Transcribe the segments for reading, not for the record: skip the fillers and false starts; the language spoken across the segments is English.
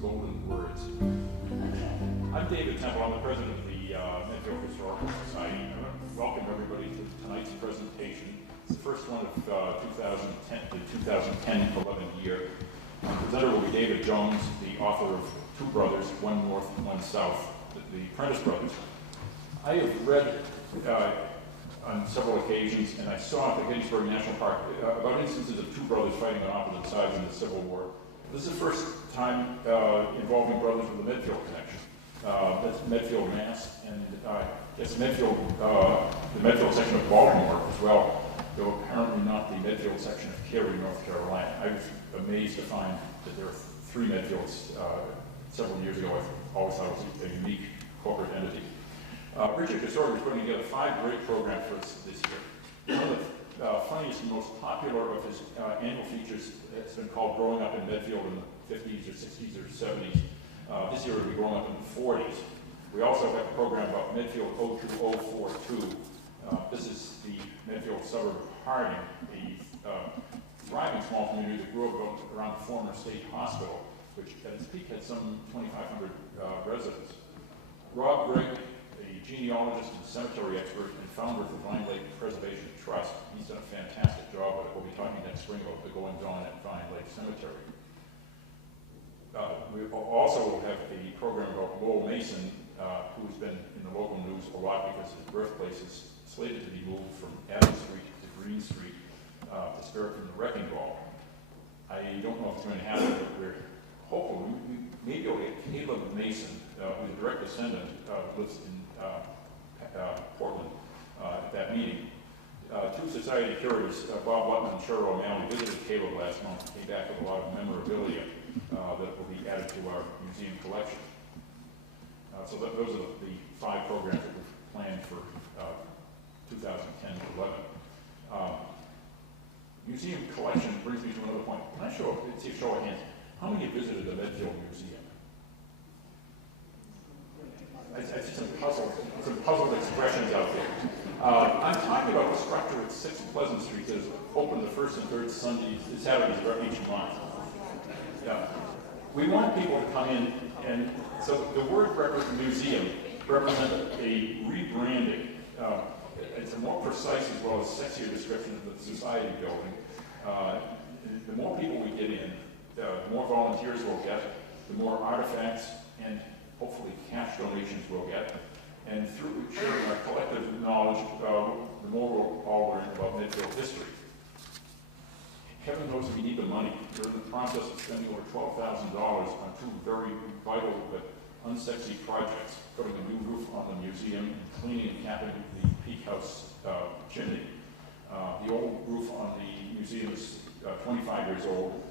golden words. I'm David Temple. I'm the president of the Medfield Historical Society. I want to welcome everybody to tonight's presentation. It's the first one of 2010 to 2010-11 year. The presenter will be David Jones, the author of Two Brothers, One North, One South, the Prentiss Brothers. I have read on several occasions, and I saw at the Gettysburg National Park about instances of two brothers fighting on opposite sides in the Civil War. This is the first time involving brothers with a Medfield connection. That's Medfield, Mass, and yes, Medfield, the Medfield section of Baltimore as well, though apparently not the Medfield section of Cary, North Carolina. I was amazed to find that there are three Medfields. Several years ago, I always thought it was a unique corporate entity. Richard Historic is putting together 5 great programs for us this year. One of the funniest and most popular of his annual features has been called Growing Up in Medfield in the 50s or 60s or 70s. This year it'll be Growing Up in the 40s. We also have a program about Medfield 02042. This is the Medfield suburb of Harding, a thriving small community that grew up around the former state hospital, which at its peak had some 2,500 residents. Rob Gregg, a genealogist and cemetery expert and founder of the Vine Lake Preservation Trust. He's done a fantastic job with it. We'll be talking next spring about the goings-on at Vine Lake Cemetery. We also will have a program about Lowell Mason, who's been in the local news a lot because his birthplace is slated to be moved from Adams Street to Green Street to spare it from the wrecking ball. I don't know if it's going to happen, but we're hopeful. Maybe we'll get Caleb Mason, who's a direct descendant, lives in Portland at that meeting. Two society curators, Bob Lutman and Cheryl O'Malley, visited Caleb last month and came back with a lot of memorabilia that will be added to our museum collection. So those are the 5 programs that we've planned for 2010-11. Museum collection brings me to another point. Can I see a show of hands? How many have visited the Medfield Museum? I see some puzzled expressions out there. I'm talking about the structure at 6 Pleasant Street that is open the first and third Saturdays each month. Yeah. We want people to come in, and so the word museum represents a rebranding. It's a more precise as well as sexier description of the society building. The more people we get in, the more volunteers we'll get, the more artifacts and hopefully cash donations we'll get. And through sharing our collective knowledge, the more we'll all learn about Medfield history. Heaven knows we need the money. We're in the process of spending over $12,000 on 2 very vital but unsexy projects, putting a new roof on the museum and cleaning and capping the Peak House chimney. The old roof on the museum is 25 years old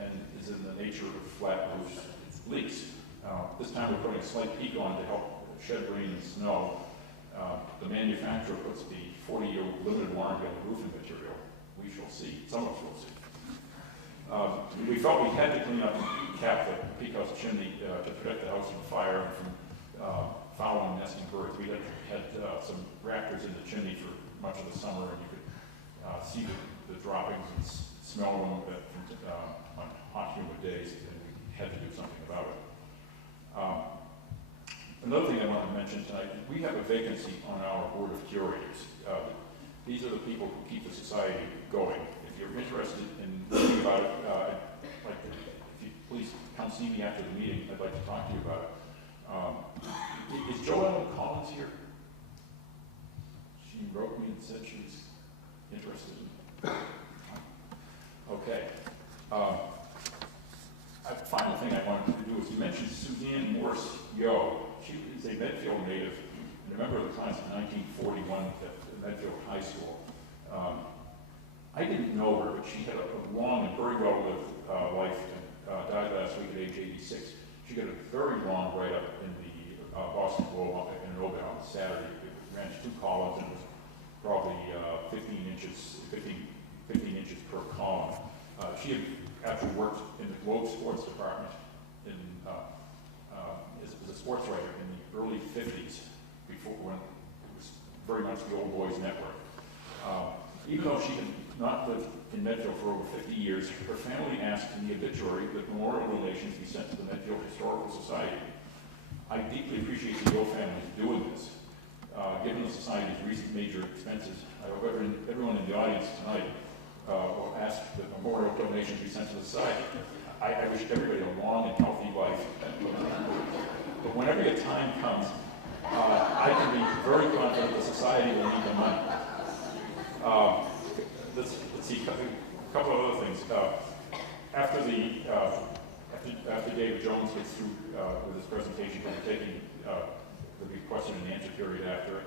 and is in the nature of flat roofs. It leaks. This time we're putting a slight peak on to help shed rain and snow. The manufacturer puts the 40-year limited warranty on the roofing material. We shall see. Some of us will see. We felt we had to clean up and cap the Peak House chimney to protect the house from fire and from foul and nesting birds. We had some raptors in the chimney for much of the summer, and you could see the droppings and smell them on hot, humid days, and we had to do something about it. Another thing I want to mention tonight, we have a vacancy on our board of curators. These are the people who keep the society going. If you're interested in reading about it, if you please come see me after the meeting, I'd like to talk to you about it. Is Joellen Collins here? She wrote me and said she was interested in it. Okay. The final thing I wanted to do is you mentioned Suzanne Morse Yo. She is a Medfield native and a member of the class of 1941 at Medfield High School. I didn't know her, but she had a long and very well-lived life and died last week at age 86. She got a very long write-up in the Boston Globe in an open on Saturday. It ran 2 columns and was probably 15 inches per column. She had actually worked in the Globe Sports Department as a sports writer in the early 50s, before when it was very much the old boys network. Even though she had not lived in Medfield for over 50 years, her family asked in the obituary that memorial donations be sent to the Medfield Historical Society. I deeply appreciate the Gill family doing this. Given the Society's recent major expenses, I hope everyone in the audience tonight will ask that memorial donations be sent to the Society. I wish everybody a long and healthy life. But whenever the time comes, I can be very confident the Society will need the money. Let's see, a couple of other things. After David Jones gets through with his presentation, we'll be taking there'll be a question and answer period after it.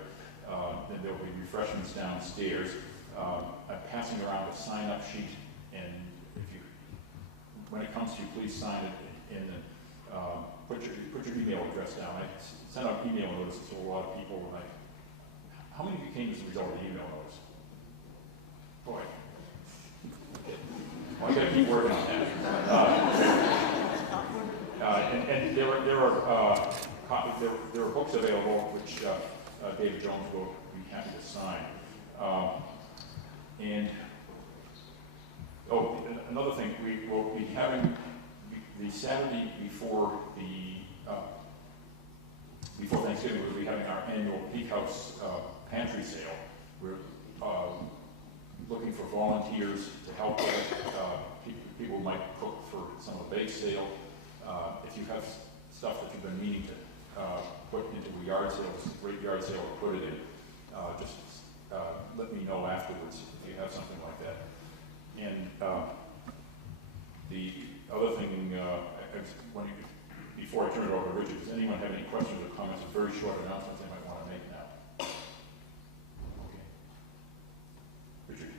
Then there'll be refreshments downstairs. I'm passing around a sign-up sheet, and when it comes to you, please sign it and put your email address down. I sent out email notices to a lot of people. How many of you came as a result of the email notice? Boy. Well, I got to keep working on that. And there are books available which David Jones will be happy to sign. Another thing, we will be having the Saturday before Thanksgiving. We'll be having our annual Peak House pantry sale. We're looking for volunteers to help with it. People might cook for some of the bake sale. If you have stuff that you've been meaning to put into a yard sale, it's a great yard sale to put it in. Just let me know afterwards if you have something like that. And the other thing, before I turn it over to Richard, does anyone have any questions or comments? A very short announcement they might want to make now. Okay. Richard.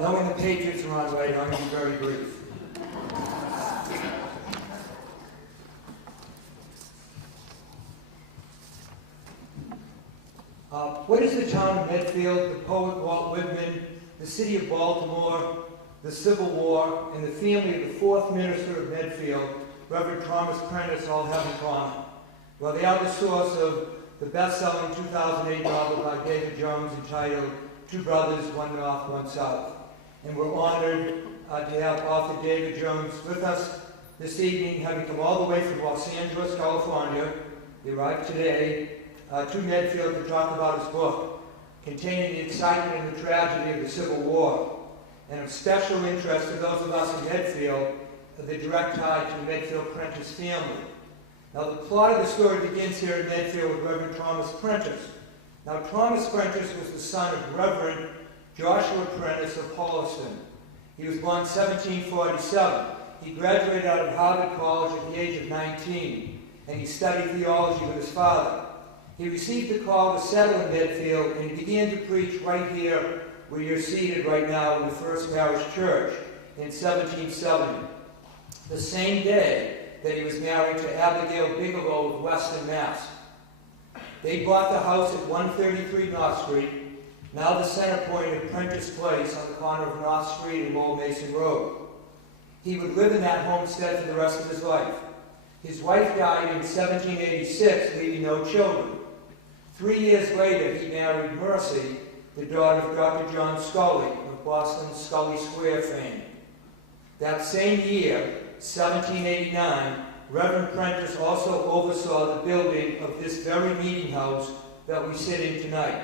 Knowing the Patriots are on right, I'm going to be very brief. What is the town of Medfield, the poet Walt Whitman, the city of Baltimore, the Civil War, and the family of the fourth minister of Medfield, Reverend Thomas Prentice, all have in common? Well, they are the source of the best-selling 2008 novel by David Jones entitled Two Brothers, One North, One South. And we're honored to have author David Jones with us this evening, having come all the way from Los Angeles, California. He arrived today to Medfield to talk about his book, containing the excitement and the tragedy of the Civil War, and of special interest to those of us in Medfield, the direct tie to the Medfield Prentice family. Now, the plot of the story begins here in Medfield with Reverend Thomas Prentice. Now, Thomas Prentice was the son of Reverend Joshua Prentice of Holliston. He was born 1747. He graduated out of Harvard College at the age of 19, and he studied theology with his father. He received the call to settle in Medfield, and he began to preach right here where you're seated right now in the First Parish Church in 1770, the same day that he was married to Abigail Bigelow of Weston, Mass. They bought the house at 133 North Street, now the center point of Prentice Place on the corner of North Street and Old Mason Road. He would live in that homestead for the rest of his life. His wife died in 1786, leaving no children. 3 years later, he married Mercy, the daughter of Dr. John Scully of Boston's Scully Square fame. That same year, 1789, Reverend Prentice also oversaw the building of this very meeting house that we sit in tonight.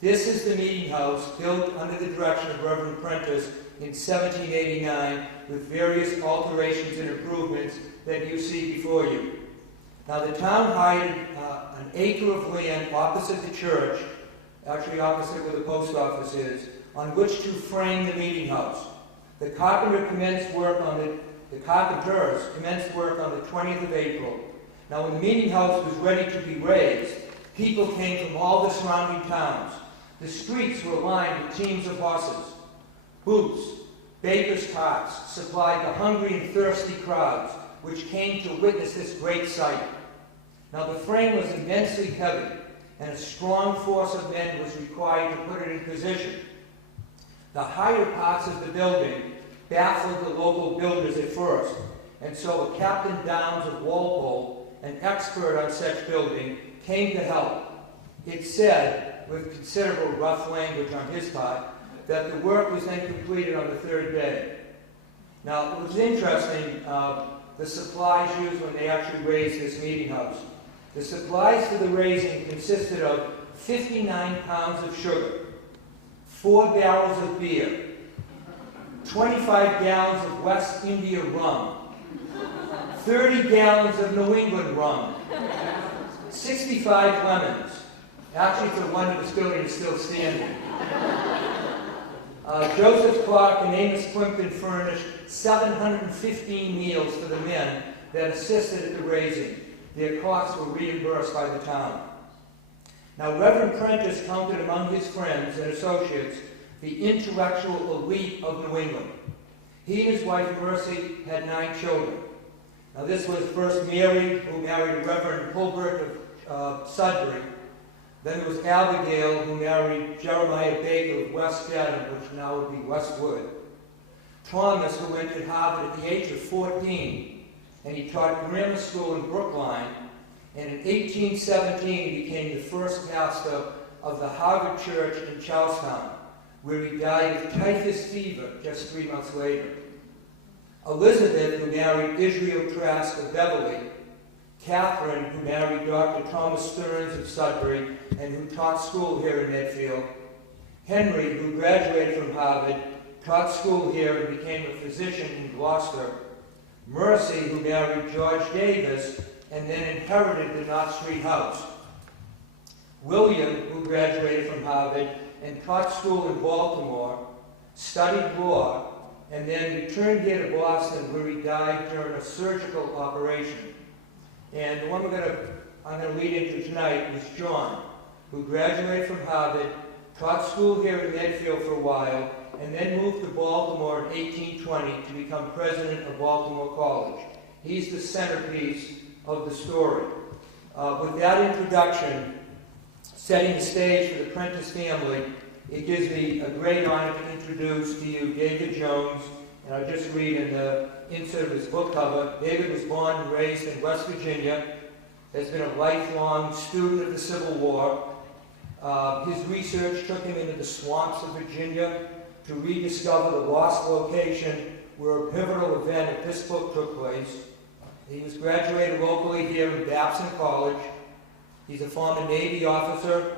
This is the meeting house built under the direction of Reverend Prentice in 1789 with various alterations and improvements that you see before you. Now, the town hired an acre of land opposite the church, actually opposite where the post office is, on which to frame the meeting house. The carpenters commenced work on the 20th of April. Now, when the meeting house was ready to be raised, people came from all the surrounding towns. The streets were lined with teams of horses. Booths, bakers' carts supplied the hungry and thirsty crowds which came to witness this great sight. Now, the frame was immensely heavy, and a strong force of men was required to put it in position. The higher parts of the building baffled the local builders at first, and so Captain Downs of Walpole, an expert on such building, came to help. It said with considerable rough language on his part, that the work was then completed on the third day. Now, it was interesting, the supplies used when they actually raised this meeting house. The supplies for the raising consisted of 59 pounds of sugar, 4 barrels of beer, 25 gallons of West India rum, 30 gallons of New England rum, 65 lemons. Actually, for the one in this building is still standing. Joseph Clark and Amos Plimpton furnished 715 meals for the men that assisted at the raising. Their costs were reimbursed by the town. Now, Reverend Prentice counted among his friends and associates the intellectual elite of New England. He and his wife Mercy had 9 children. Now, this was first Mary, who married Reverend Hulbert of Sudbury. Then there was Abigail, who married Jeremiah Baker of West Dedham, which now would be Westwood. Thomas, who entered Harvard at the age of 14, and he taught grammar school in Brookline. And in 1817, he became the first pastor of the Harvard Church in Charlestown, where he died of typhus fever just 3 months later. Elizabeth, who married Israel Trask of Beverly. Catherine, who married Dr. Thomas Stearns of Sudbury and who taught school here in Medfield. Henry, who graduated from Harvard, taught school here and became a physician in Gloucester. Mercy, who married George Davis and then inherited the Knott Street house. William, who graduated from Harvard and taught school in Baltimore, studied law, and then returned here to Boston, where he died during a surgical operation. And the one I'm going to lead into tonight is John, who graduated from Harvard, taught school here in Medfield for a while, and then moved to Baltimore in 1820 to become president of Baltimore College. He's the centerpiece of the story. With that introduction, setting the stage for the Prentice family, it gives me a great honor to introduce to you David Jones, and I'll just read in the insert of his book cover. David was born and raised in West Virginia, has been a lifelong student of the Civil War. His research took him into the swamps of Virginia to rediscover the lost location where a pivotal event of this book took place. He was graduated locally here in Babson College. He's a former Navy officer,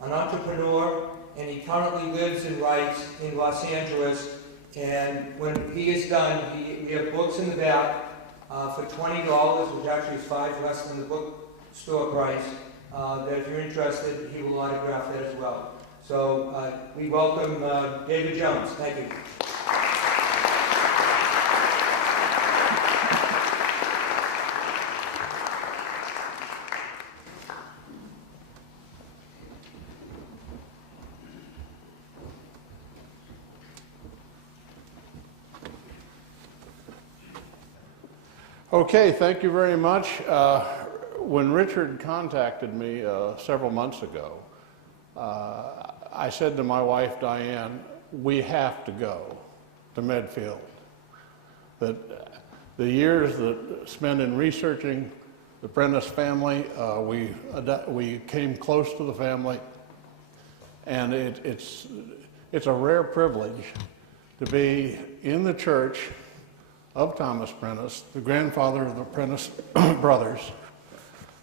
an entrepreneur, and he currently lives and writes in Los Angeles. And when he is done, we have books in the back for $20, which actually is $5 less than the bookstore price, that if you're interested, he will autograph that as well. So we welcome David Jones. Thank you. Okay, thank you very much. When Richard contacted me several months ago, I said to my wife, Diane, we have to go to Medfield. That the years that spent in researching the Prentice family, we came close to the family, and it's a rare privilege to be in the church of Thomas Prentice, the grandfather of the Prentiss Brothers,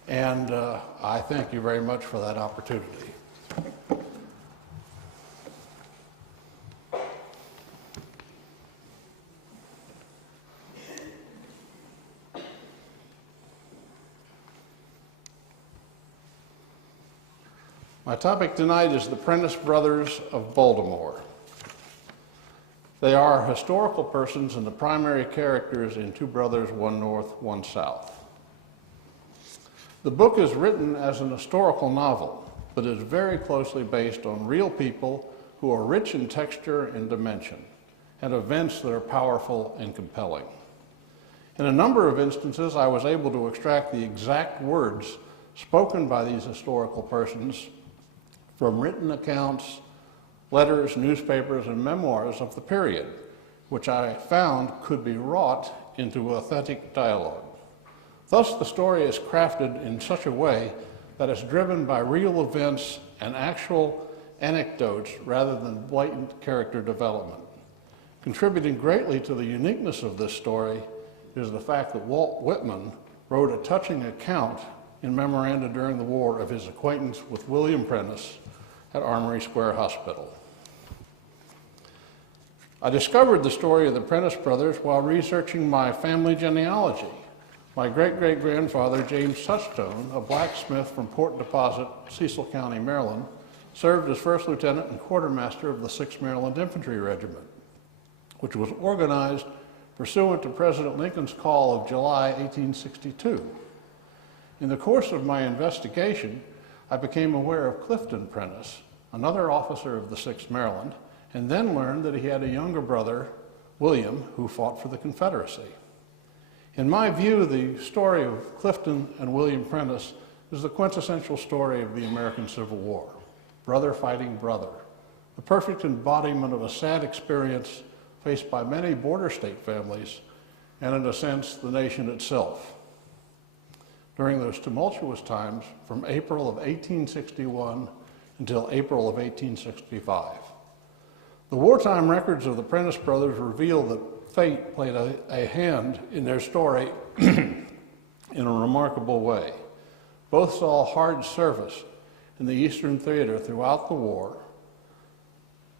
and I thank you very much for that opportunity. My topic tonight is the Prentiss Brothers of Baltimore. They are historical persons and the primary characters in Two Brothers, One North, One South. The book is written as an historical novel, but is very closely based on real people who are rich in texture and dimension, and events that are powerful and compelling. In a number of instances, I was able to extract the exact words spoken by these historical persons from written accounts, letters, newspapers, and memoirs of the period, which I found could be wrought into authentic dialogue. Thus, the story is crafted in such a way that it's driven by real events and actual anecdotes rather than blatant character development. Contributing greatly to the uniqueness of this story is the fact that Walt Whitman wrote a touching account in memoranda during the war of his acquaintance with William Prentice at Armory Square Hospital. I discovered the story of the Prentiss brothers while researching my family genealogy. My great-great-grandfather, James Touchstone, a blacksmith from Port Deposit, Cecil County, Maryland, served as first lieutenant and quartermaster of the 6th Maryland Infantry Regiment, which was organized pursuant to President Lincoln's call of July 1862. In the course of my investigation, I became aware of Clifton Prentiss, another officer of the 6th Maryland, and then learned that he had a younger brother, William, who fought for the Confederacy. In my view, the story of Clifton and William Prentiss is the quintessential story of the American Civil War. Brother fighting brother, the perfect embodiment of a sad experience faced by many border state families, and in a sense, the nation itself. During those tumultuous times, from April of 1861 until April of 1865. The wartime records of the Prentiss brothers reveal that fate played a hand in their story in a remarkable way. Both saw hard service in the Eastern Theater throughout the war,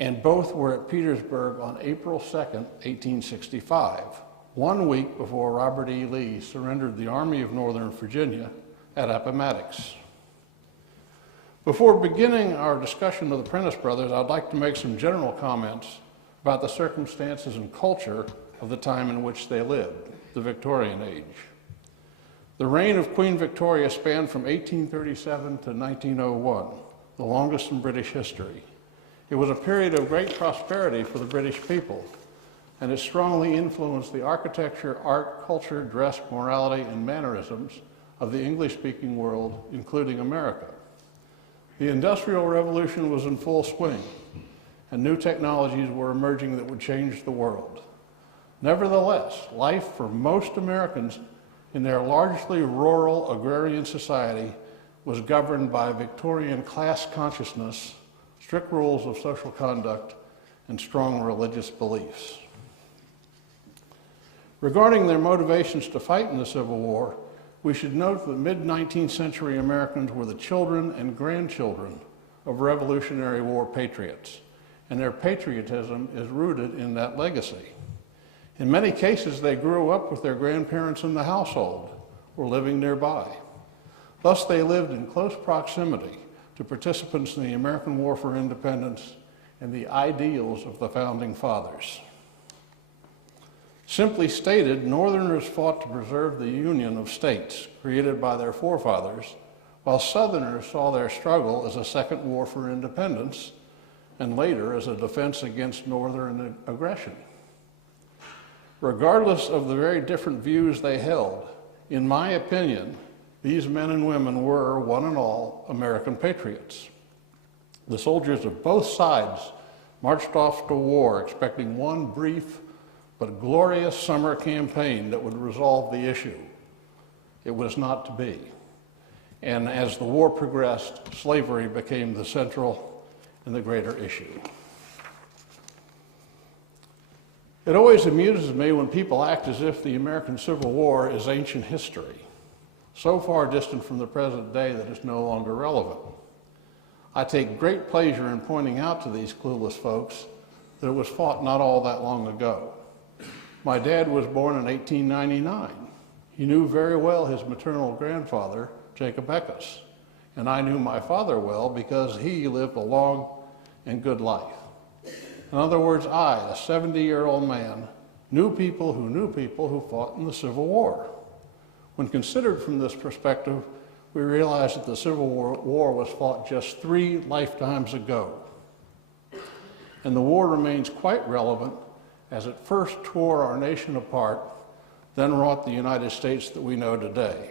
and both were at Petersburg on April 2nd, 1865, 1 week before Robert E. Lee surrendered the Army of Northern Virginia at Appomattox. Before beginning our discussion of the Prentiss brothers, I'd like to make some general comments about the circumstances and culture of the time in which they lived, the Victorian age. The reign of Queen Victoria spanned from 1837 to 1901, the longest in British history. It was a period of great prosperity for the British people, and it strongly influenced the architecture, art, culture, dress, morality, and mannerisms of the English-speaking world, including America. The Industrial Revolution was in full swing, and new technologies were emerging that would change the world. Nevertheless, life for most Americans in their largely rural agrarian society was governed by Victorian class consciousness, strict rules of social conduct, and strong religious beliefs. Regarding their motivations to fight in the Civil War, we should note that mid-19th century Americans were the children and grandchildren of Revolutionary War patriots, and their patriotism is rooted in that legacy. In many cases, they grew up with their grandparents in the household or living nearby. Thus, they lived in close proximity to participants in the American War for Independence and the ideals of the Founding Fathers. Simply stated, Northerners fought to preserve the union of states created by their forefathers, while Southerners saw their struggle as a second war for independence and later as a defense against Northern aggression. Regardless of the very different views they held, in my opinion, these men and women were, one and all, American patriots. The soldiers of both sides marched off to war expecting one brief but glorious summer campaign that would resolve the issue. It was not to be. And as the war progressed, slavery became the central and the greater issue. It always amuses me when people act as if the American Civil War is ancient history, so far distant from the present day that it's no longer relevant. I take great pleasure in pointing out to these clueless folks that it was fought not all that long ago. My dad was born in 1899. He knew very well his maternal grandfather, Jacob Eckes, and I knew my father well because he lived a long and good life. In other words, I, a 70-year-old man, knew people who fought in the Civil War. When considered from this perspective, we realize that the Civil War was fought just 3 lifetimes ago. And the war remains quite relevant as it first tore our nation apart, then wrought the United States that we know today.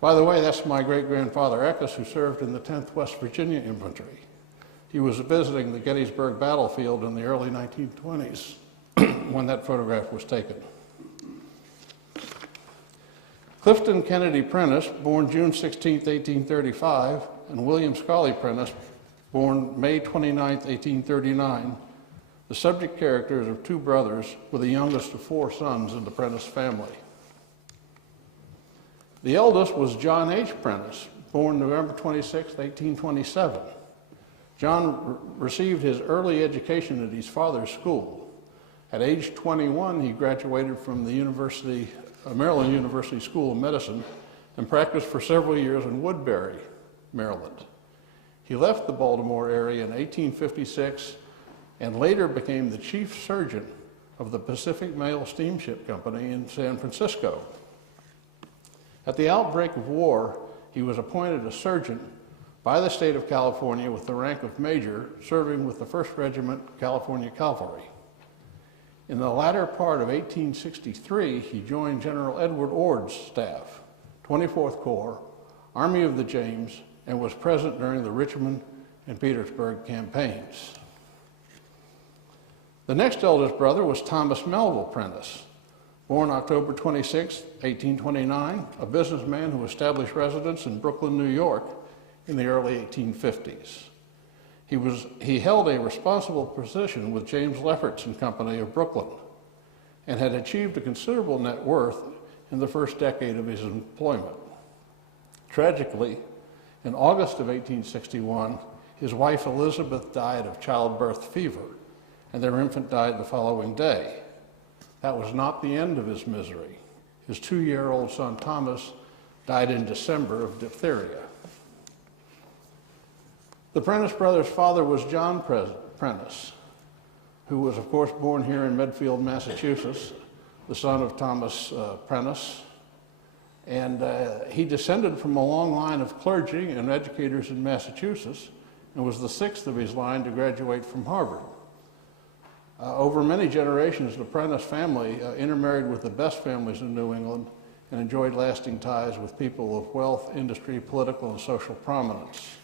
By the way, that's my great-grandfather Eckes, who served in the 10th West Virginia Infantry. He was visiting the Gettysburg battlefield in the early 1920s when that photograph was taken. Clifton Kennedy Prentiss, born June 16, 1835, and William Scully Prentiss, born May 29, 1839, the subject characters of two brothers were the youngest of four sons in the Prentiss family. The eldest was John H. Prentiss, born November 26, 1827. John received his early education at his father's school. At age 21, he graduated from the Maryland University School of Medicine and practiced for several years in Woodbury, Maryland. He left the Baltimore area in 1856 and later became the chief surgeon of the Pacific Mail Steamship Company in San Francisco. At the outbreak of war, he was appointed a surgeon by the state of California with the rank of major, serving with the 1st Regiment California Cavalry. In the latter part of 1863, he joined General Edward Ord's staff, 24th Corps, Army of the James, and was present during the Richmond and Petersburg campaigns. The next eldest brother was Thomas Melville Prentiss, born October 26, 1829, a businessman who established residence in Brooklyn, New York in the early 1850s. He held a responsible position with James Lefferts and Company of Brooklyn and had achieved a considerable net worth in the first decade of his employment. Tragically, in August of 1861, his wife Elizabeth died of childbirth fever, and their infant died the following day. That was not the end of his misery. His 2-year-old son Thomas died in December of diphtheria. The Prentiss brothers' father was John Prentiss, who was, of course, born here in Medfield, Massachusetts, the son of Thomas Prentiss. And he descended from a long line of clergy and educators in Massachusetts and was the 6th of his line to graduate from Harvard. Over many generations, the Prentiss family intermarried with the best families in New England and enjoyed lasting ties with people of wealth, industry, political, and social prominence.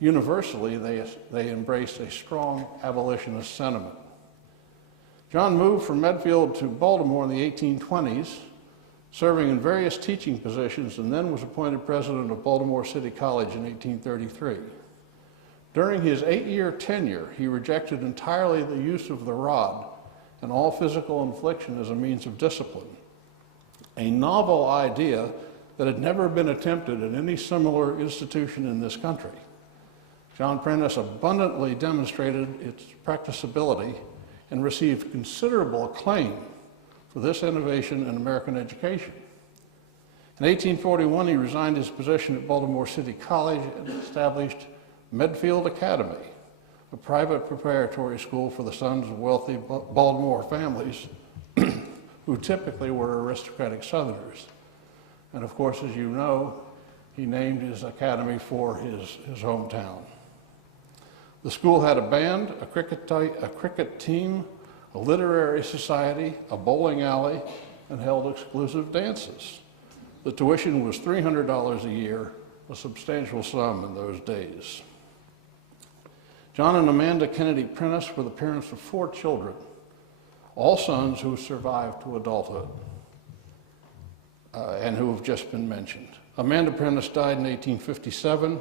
Universally, they embraced a strong abolitionist sentiment. John moved from Medfield to Baltimore in the 1820s, serving in various teaching positions, and then was appointed president of Baltimore City College in 1833. During his 8-year tenure, he rejected entirely the use of the rod and all physical infliction as a means of discipline, a novel idea that had never been attempted at any similar institution in this country. John Prentiss abundantly demonstrated its practicability and received considerable acclaim for this innovation in American education. In 1841, he resigned his position at Baltimore City College and established Medfield Academy, a private preparatory school for the sons of wealthy Baltimore families who typically were aristocratic Southerners. And of course, as you know, he named his academy for his hometown. The school had a band, a cricket team, a literary society, a bowling alley, and held exclusive dances. The tuition was $300 a year, a substantial sum in those days. John and Amanda Kennedy Prentiss were the parents of 4 children, all sons who survived to adulthood and who have just been mentioned. Amanda Prentiss died in 1857,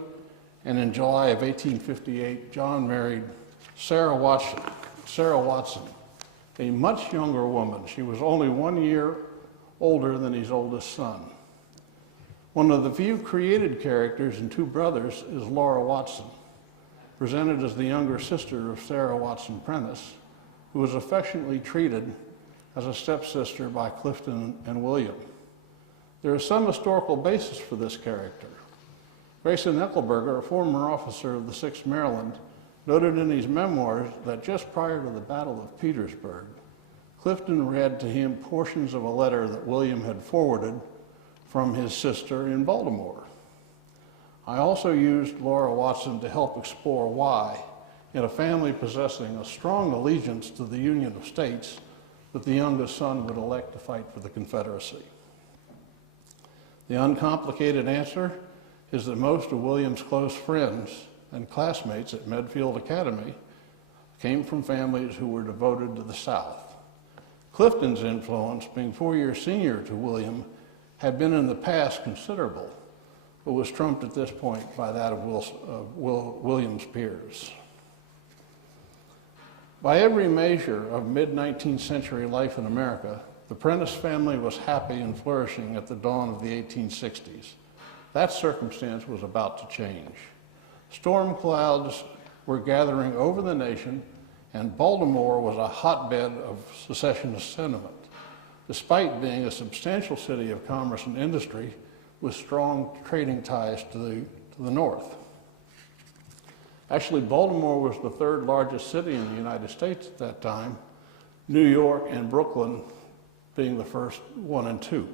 and in July of 1858, John married Sarah Watson, a much younger woman. She was only 1 year older than his oldest son. One of the few created characters in Two Brothers is Laura Watson, presented as the younger sister of Sarah Watson Prentiss, who was affectionately treated as a stepsister by Clifton and William. There is some historical basis for this character. Grayson Eckelberger, a former officer of the 6th Maryland, noted in his memoirs that just prior to the Battle of Petersburg, Clifton read to him portions of a letter that William had forwarded from his sister in Baltimore. I also used Laura Watson to help explore why, in a family possessing a strong allegiance to the Union of States, that the youngest son would elect to fight for the Confederacy. The uncomplicated answer is that most of William's close friends and classmates at Medfield Academy came from families who were devoted to the South. Clifton's influence, being 4 years senior to William, had been in the past considerable, but was trumped at this point by that of William's peers. By every measure of mid-19th century life in America, the Prentiss family was happy and flourishing at the dawn of the 1860s. That circumstance was about to change. Storm clouds were gathering over the nation, and Baltimore was a hotbed of secessionist sentiment, despite being a substantial city of commerce and industry with strong trading ties to the north. Actually, Baltimore was the third largest city in the United States at that time, New York and Brooklyn being the first 1 and 2.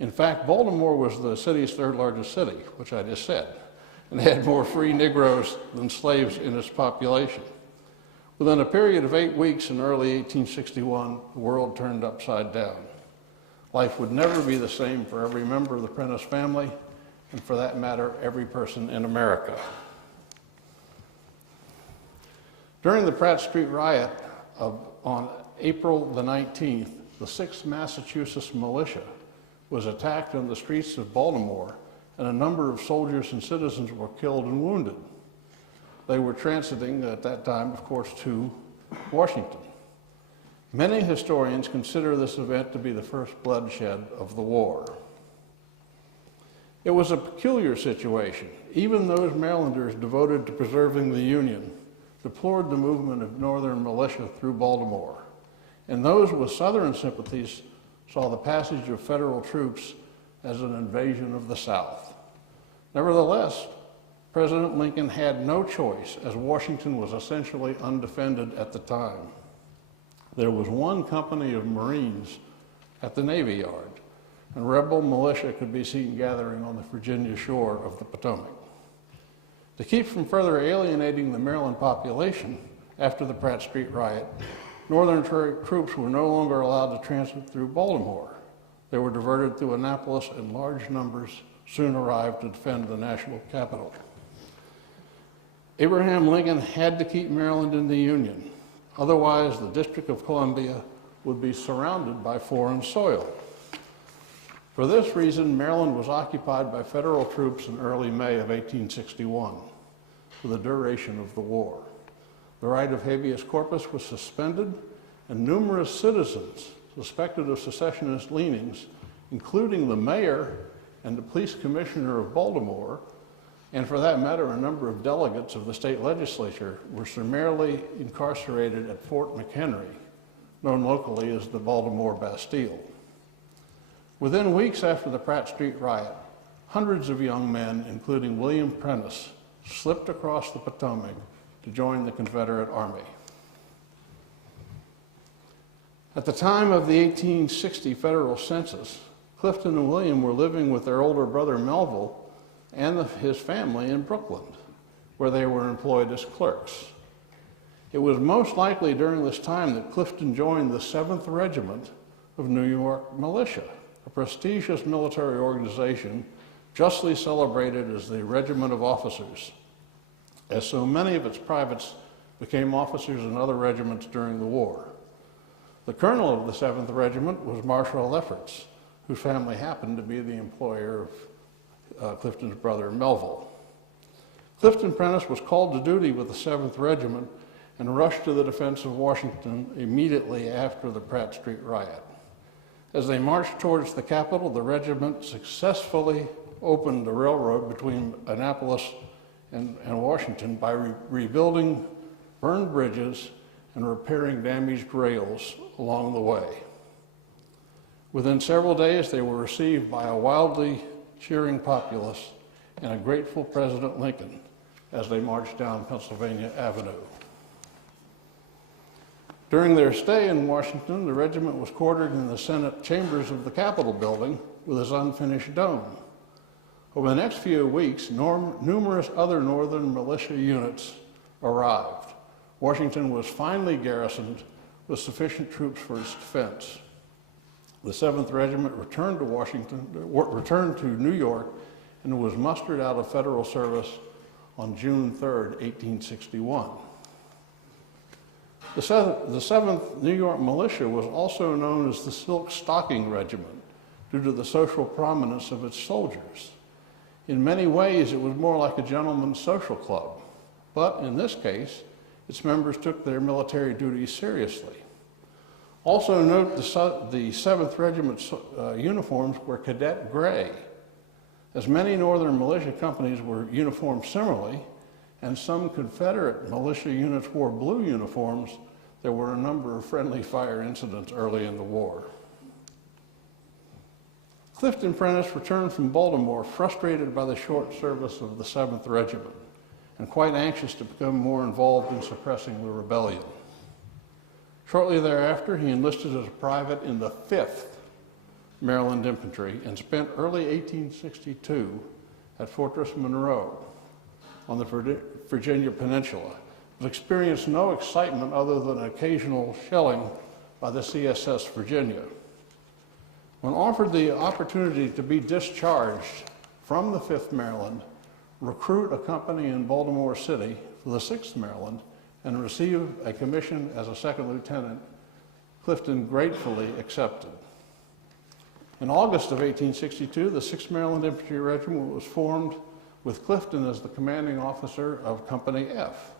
In fact, Baltimore was the city's third largest city, which I just said, and had more free Negroes than slaves in its population. Within a period of 8 weeks in early 1861, the world turned upside down. Life would never be the same for every member of the Prentiss family, and for that matter, every person in America. During the Pratt Street riot on April the 19th, the 6th Massachusetts Militia was attacked on the streets of Baltimore, and a number of soldiers and citizens were killed and wounded. They were transiting at that time, of course, to Washington. Many historians consider this event to be the first bloodshed of the war. It was a peculiar situation. Even those Marylanders devoted to preserving the Union deplored the movement of Northern militia through Baltimore, and those with Southern sympathies saw the passage of federal troops as an invasion of the South. Nevertheless, President Lincoln had no choice, as Washington was essentially undefended at the time. There was one company of Marines at the Navy Yard, and rebel militia could be seen gathering on the Virginia shore of the Potomac. To keep from further alienating the Maryland population after the Pratt Street riot, Northern troops were no longer allowed to transit through Baltimore. They were diverted through Annapolis, and large numbers soon arrived to defend the national capital. Abraham Lincoln had to keep Maryland in the Union. Otherwise, the District of Columbia would be surrounded by foreign soil. For this reason, Maryland was occupied by federal troops in early May of 1861 for the duration of the war. The right of habeas corpus was suspended, and numerous citizens suspected of secessionist leanings, including the mayor and the police commissioner of Baltimore, and for that matter, a number of delegates of the state legislature, were summarily incarcerated at Fort McHenry, known locally as the Baltimore Bastille. Within weeks after the Pratt Street riot, hundreds of young men, including William Prentice, slipped across the Potomac to join the Confederate Army. At the time of the 1860 federal census, Clifton and William were living with their older brother Melville and his family in Brooklyn, where they were employed as clerks. It was most likely during this time that Clifton joined the 7th Regiment of New York Militia, a prestigious military organization justly celebrated as the Regiment of Officers, as so many of its privates became officers in other regiments during the war. The colonel of the 7th Regiment was Marshal Lefferts, whose family happened to be the employer of Clifton's brother Melville. Clifton Prentiss was called to duty with the 7th Regiment and rushed to the defense of Washington immediately after the Pratt Street riot. As they marched towards the capital, the regiment successfully opened the railroad between Annapolis and Washington by rebuilding burned bridges and repairing damaged rails along the way. Within several days, they were received by a wildly cheering populace and a grateful President Lincoln as they marched down Pennsylvania Avenue. During their stay in Washington, the regiment was quartered in the Senate chambers of the Capitol building with its unfinished dome. Over the next few weeks, numerous other Northern militia units arrived. Washington was finally garrisoned with sufficient troops for its defense. The 7th Regiment returned to New York and was mustered out of federal service on June 3rd, 1861. The 7th New York Militia was also known as the Silk Stocking Regiment due to the social prominence of its soldiers. In many ways, it was more like a gentleman's social club, but in this case, its members took their military duties seriously. Also note the 7th Regiment's uniforms were cadet gray. As many Northern militia companies were uniformed similarly, and some Confederate militia units wore blue uniforms, there were a number of friendly fire incidents early in the war. Clifton Prentiss returned from Baltimore frustrated by the short service of the 7th Regiment and quite anxious to become more involved in suppressing the rebellion. Shortly thereafter, he enlisted as a private in the 5th Maryland Infantry and spent early 1862 at Fortress Monroe on the Virginia Peninsula, but experienced no excitement other than occasional shelling by the CSS Virginia. When offered the opportunity to be discharged from the 5th Maryland, recruit a company in Baltimore City for the 6th Maryland, and receive a commission as a second lieutenant, Clifton gratefully accepted. In August of 1862, the 6th Maryland Infantry Regiment was formed with Clifton as the commanding officer of Company F.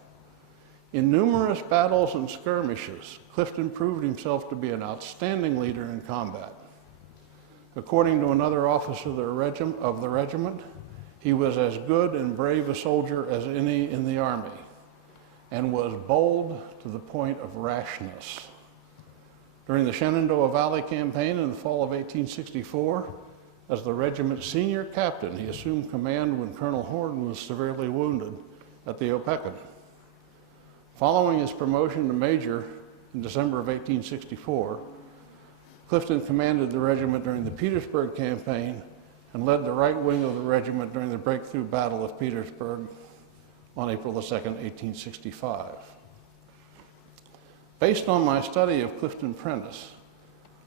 In numerous battles and skirmishes, Clifton proved himself to be an outstanding leader in combat. According to another officer of the regiment, he was as good and brave a soldier as any in the Army, and was bold to the point of rashness. During the Shenandoah Valley Campaign in the fall of 1864, as the regiment's senior captain, he assumed command when Colonel Horton was severely wounded at the Opequon. Following his promotion to major in December of 1864, Clifton commanded the regiment during the Petersburg Campaign and led the right wing of the regiment during the breakthrough Battle of Petersburg on April 2, 1865. Based on my study of Clifton Prentiss,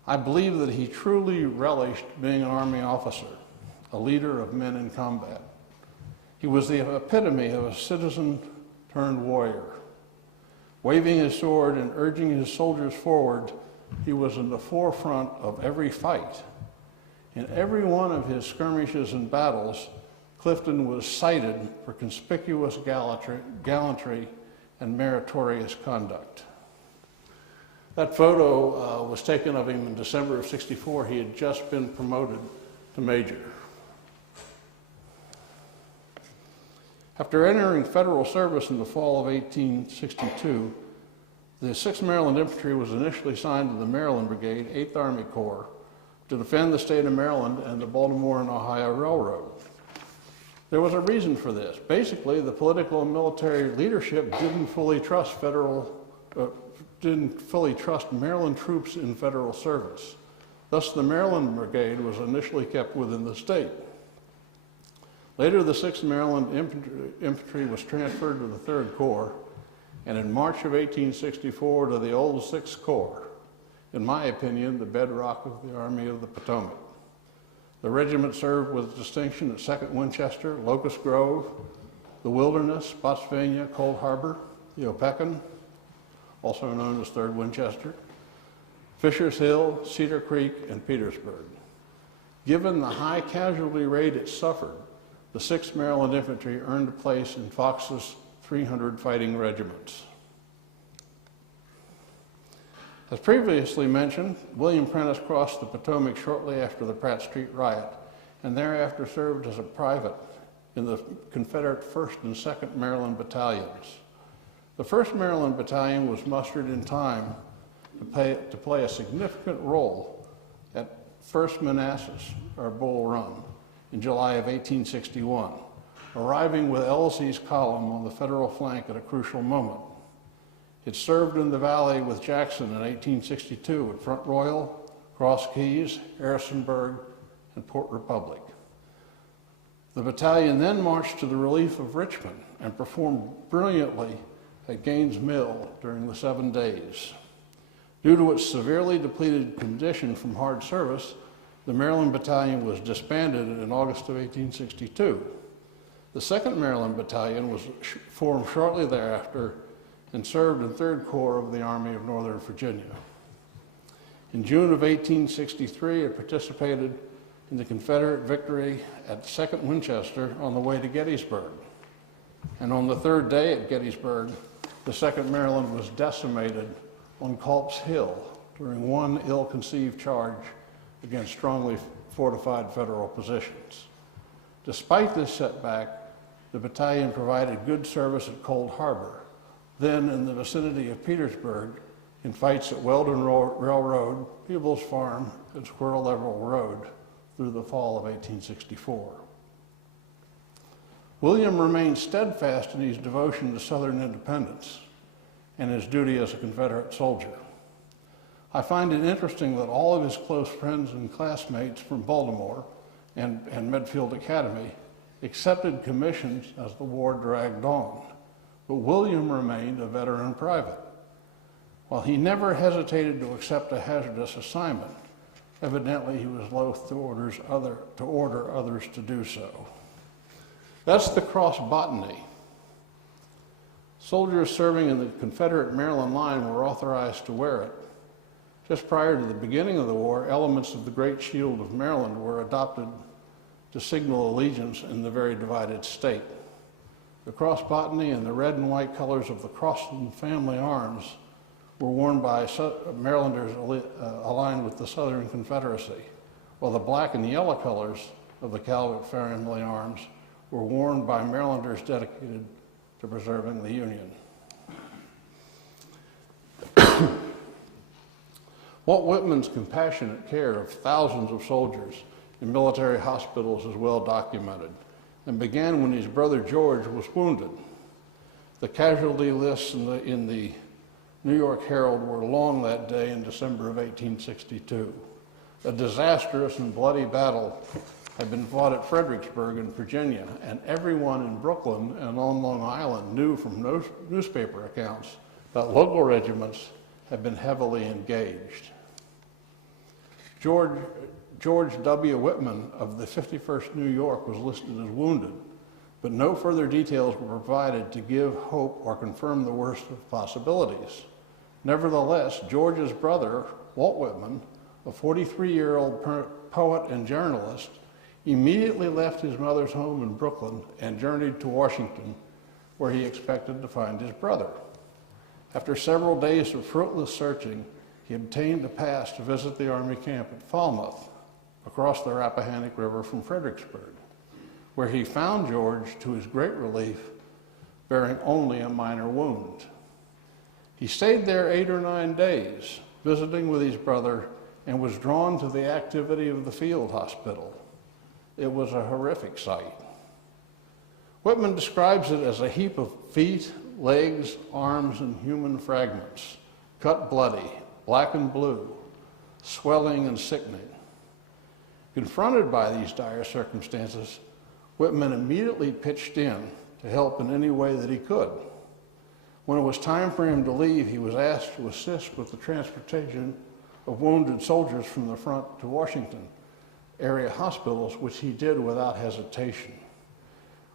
I believe that he truly relished being an Army officer, a leader of men in combat. He was the epitome of a citizen turned warrior. Waving his sword and urging his soldiers forward, he was in the forefront of every fight. In every one of his skirmishes and battles, Clifton was cited for conspicuous gallantry and meritorious conduct. That photo was taken of him in December of '64. He had just been promoted to major. After entering federal service in the fall of 1862, the 6th Maryland Infantry was initially assigned to the Maryland Brigade, 8th Army Corps, to defend the state of Maryland and the Baltimore and Ohio Railroad. There was a reason for this. Basically, the political and military leadership didn't fully trust Maryland troops in federal service. Thus, the Maryland Brigade was initially kept within the state. Later, the 6th Maryland Infantry was transferred to the 3rd Corps, and in March of 1864 to the old 6th Corps, in my opinion, the bedrock of the Army of the Potomac. The regiment served with distinction at 2nd Winchester, Locust Grove, the Wilderness, Spotsylvania, Cold Harbor, the Opequon, also known as 3rd Winchester, Fisher's Hill, Cedar Creek, and Petersburg. Given the high casualty rate it suffered, the 6th Maryland Infantry earned a place in Fox's 300 fighting regiments. As previously mentioned, William Prentiss crossed the Potomac shortly after the Pratt Street riot, and thereafter served as a private in the Confederate 1st and 2nd Maryland battalions. The 1st Maryland Battalion was mustered in time to play a significant role at 1st Manassas, or Bull Run, in July of 1861, arriving with Elzey's column on the federal flank at a crucial moment. It served in the valley with Jackson in 1862 at Front Royal, Cross Keys, Harrisonburg, and Port Republic. The battalion then marched to the relief of Richmond and performed brilliantly at Gaines Mill during the 7 days. Due to its severely depleted condition from hard service, the Maryland Battalion was disbanded in August of 1862. The 2nd Maryland Battalion was formed shortly thereafter and served in 3rd Corps of the Army of Northern Virginia. In June of 1863, it participated in the Confederate victory at 2nd Winchester on the way to Gettysburg. And on the third day at Gettysburg, the 2nd Maryland was decimated on Culp's Hill during one ill-conceived charge against strongly fortified Federal positions. Despite this setback, the battalion provided good service at Cold Harbor, then in the vicinity of Petersburg, in fights at Weldon Railroad, Peebles Farm, and Squirrel Level Road through the fall of 1864. William remained steadfast in his devotion to Southern independence and his duty as a Confederate soldier. I find it interesting that all of his close friends and classmates from Baltimore and Medfield Academy accepted commissions as the war dragged on, but William remained a veteran private. While he never hesitated to accept a hazardous assignment, evidently he was loath to order others to do so. That's the cross botany. Soldiers serving in the Confederate Maryland line were authorized to wear it. Just prior to the beginning of the war, elements of the Great Shield of Maryland were adopted to signal allegiance in the very divided state. The cross botany and the red and white colors of the Crossan family arms were worn by Marylanders aligned with the Southern Confederacy, while the black and yellow colors of the Calvert family arms were worn by Marylanders dedicated to preserving the Union. Walt Whitman's compassionate care of thousands of soldiers in military hospitals is well documented and began when his brother George was wounded. The casualty lists in the New York Herald were long that day in December of 1862. A disastrous and bloody battle had been fought at Fredericksburg in Virginia, and everyone in Brooklyn and on Long Island knew from newspaper accounts that local regiments had been heavily engaged. George W. Whitman of the 51st New York was listed as wounded, but no further details were provided to give hope or confirm the worst of possibilities. Nevertheless, George's brother, Walt Whitman, a 43-year-old poet and journalist, immediately left his mother's home in Brooklyn and journeyed to Washington, where he expected to find his brother. After several days of fruitless searching, he obtained a pass to visit the Army camp at Falmouth, across the Rappahannock River from Fredericksburg, where he found George, to his great relief, bearing only a minor wound. He stayed there 8 or 9 days, visiting with his brother, and was drawn to the activity of the field hospital. It was a horrific sight. Whitman describes it as a heap of feet, legs, arms, and human fragments, cut bloody, black and blue, swelling and sickening. Confronted by these dire circumstances, Whitman immediately pitched in to help in any way that he could. When it was time for him to leave, he was asked to assist with the transportation of wounded soldiers from the front to Washington area hospitals, which he did without hesitation.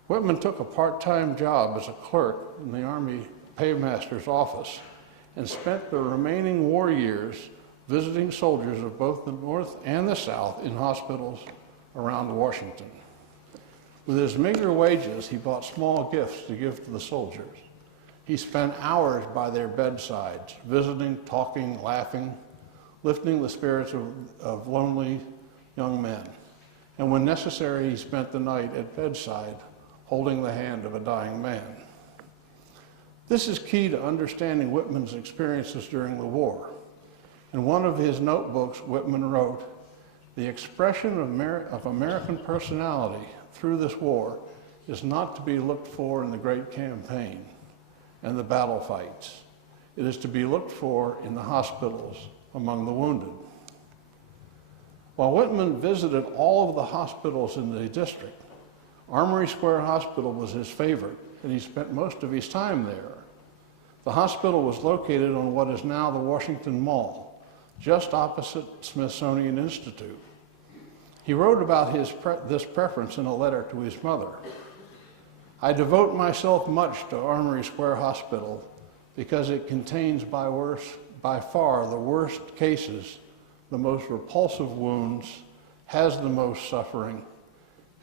Whitman took a part-time job as a clerk in the Army Paymaster's office and spent the remaining war years visiting soldiers of both the North and the South in hospitals around Washington. With his meager wages, he bought small gifts to give to the soldiers. He spent hours by their bedsides, visiting, talking, laughing, lifting the spirits of lonely young men. And when necessary, he spent the night at bedside, holding the hand of a dying man. This is key to understanding Whitman's experiences during the war. In one of his notebooks, Whitman wrote, "The expression of American personality through this war is not to be looked for in the great campaign and the battle fights. It is to be looked for in the hospitals among the wounded." While Whitman visited all of the hospitals in the district, Armory Square Hospital was his favorite, and he spent most of his time there. The hospital was located on what is now the Washington Mall, just opposite Smithsonian Institute. He wrote about this preference in a letter to his mother. "I devote myself much to Armory Square Hospital because it contains by far the worst cases, the most repulsive wounds, has the most suffering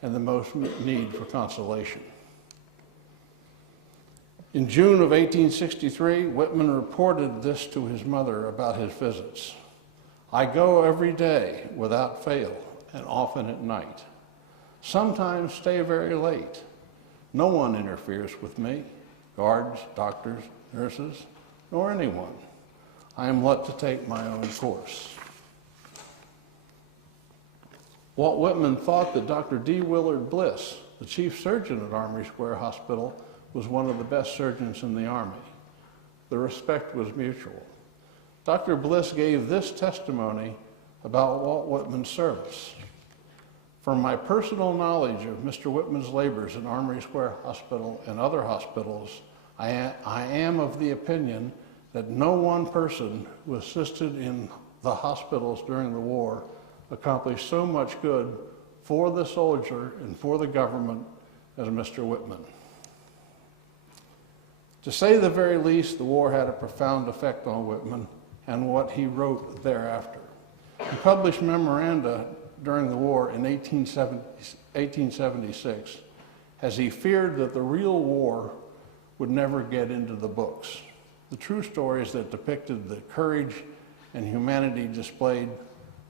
and the most need for consolation. In June of 1863, Whitman reported this to his mother about his visits. "I go every day without fail, and often at night. Sometimes stay very late. No one interferes with me, guards, doctors, nurses, nor anyone. I am let to take my own course." Walt Whitman thought that Dr. D. Willard Bliss, the chief surgeon at Armory Square Hospital, was one of the best surgeons in the Army. The respect was mutual. Dr. Bliss gave this testimony about Walt Whitman's service. "From my personal knowledge of Mr. Whitman's labors in Armory Square Hospital and other hospitals, I am of the opinion that no one person who assisted in the hospitals during the war accomplished so much good for the soldier and for the government as Mr. Whitman." To say the very least, the war had a profound effect on Whitman and what he wrote thereafter. He published memoranda during the war in 1876, as he feared that the real war would never get into the books. The true stories that depicted the courage and humanity displayed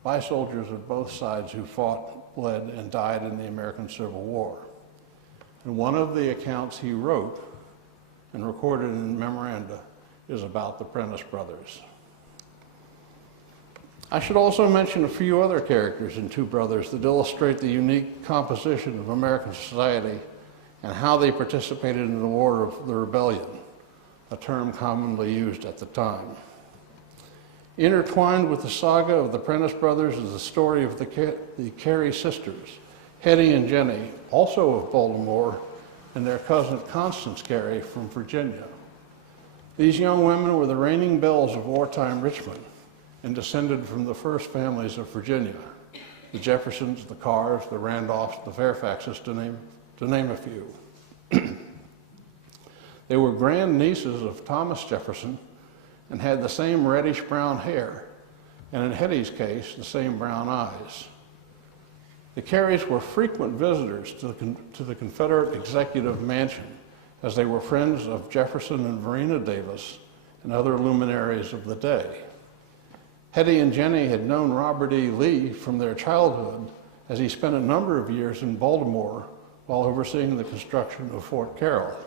by soldiers of both sides who fought, bled, and died in the American Civil War. And one of the accounts he wrote and recorded in memoranda is about the Prentiss Brothers. I should also mention a few other characters in Two Brothers that illustrate the unique composition of American society and how they participated in the War of the Rebellion, a term commonly used at the time. Intertwined with the saga of the Prentiss Brothers is the story of the Carey sisters, Hetty and Jenny, also of Baltimore, and their cousin Constance Carey from Virginia. These young women were the reigning belles of wartime Richmond and descended from the first families of Virginia, the Jeffersons, the Carrs, the Randolphs, the Fairfaxes, to name a few. They were grandnieces of Thomas Jefferson and had the same reddish-brown hair, and in Hetty's case, the same brown eyes. The Careys were frequent visitors to the Confederate Executive Mansion, as they were friends of Jefferson and Varina Davis and other luminaries of the day. Hetty and Jenny had known Robert E. Lee from their childhood, as he spent a number of years in Baltimore while overseeing the construction of Fort Carroll.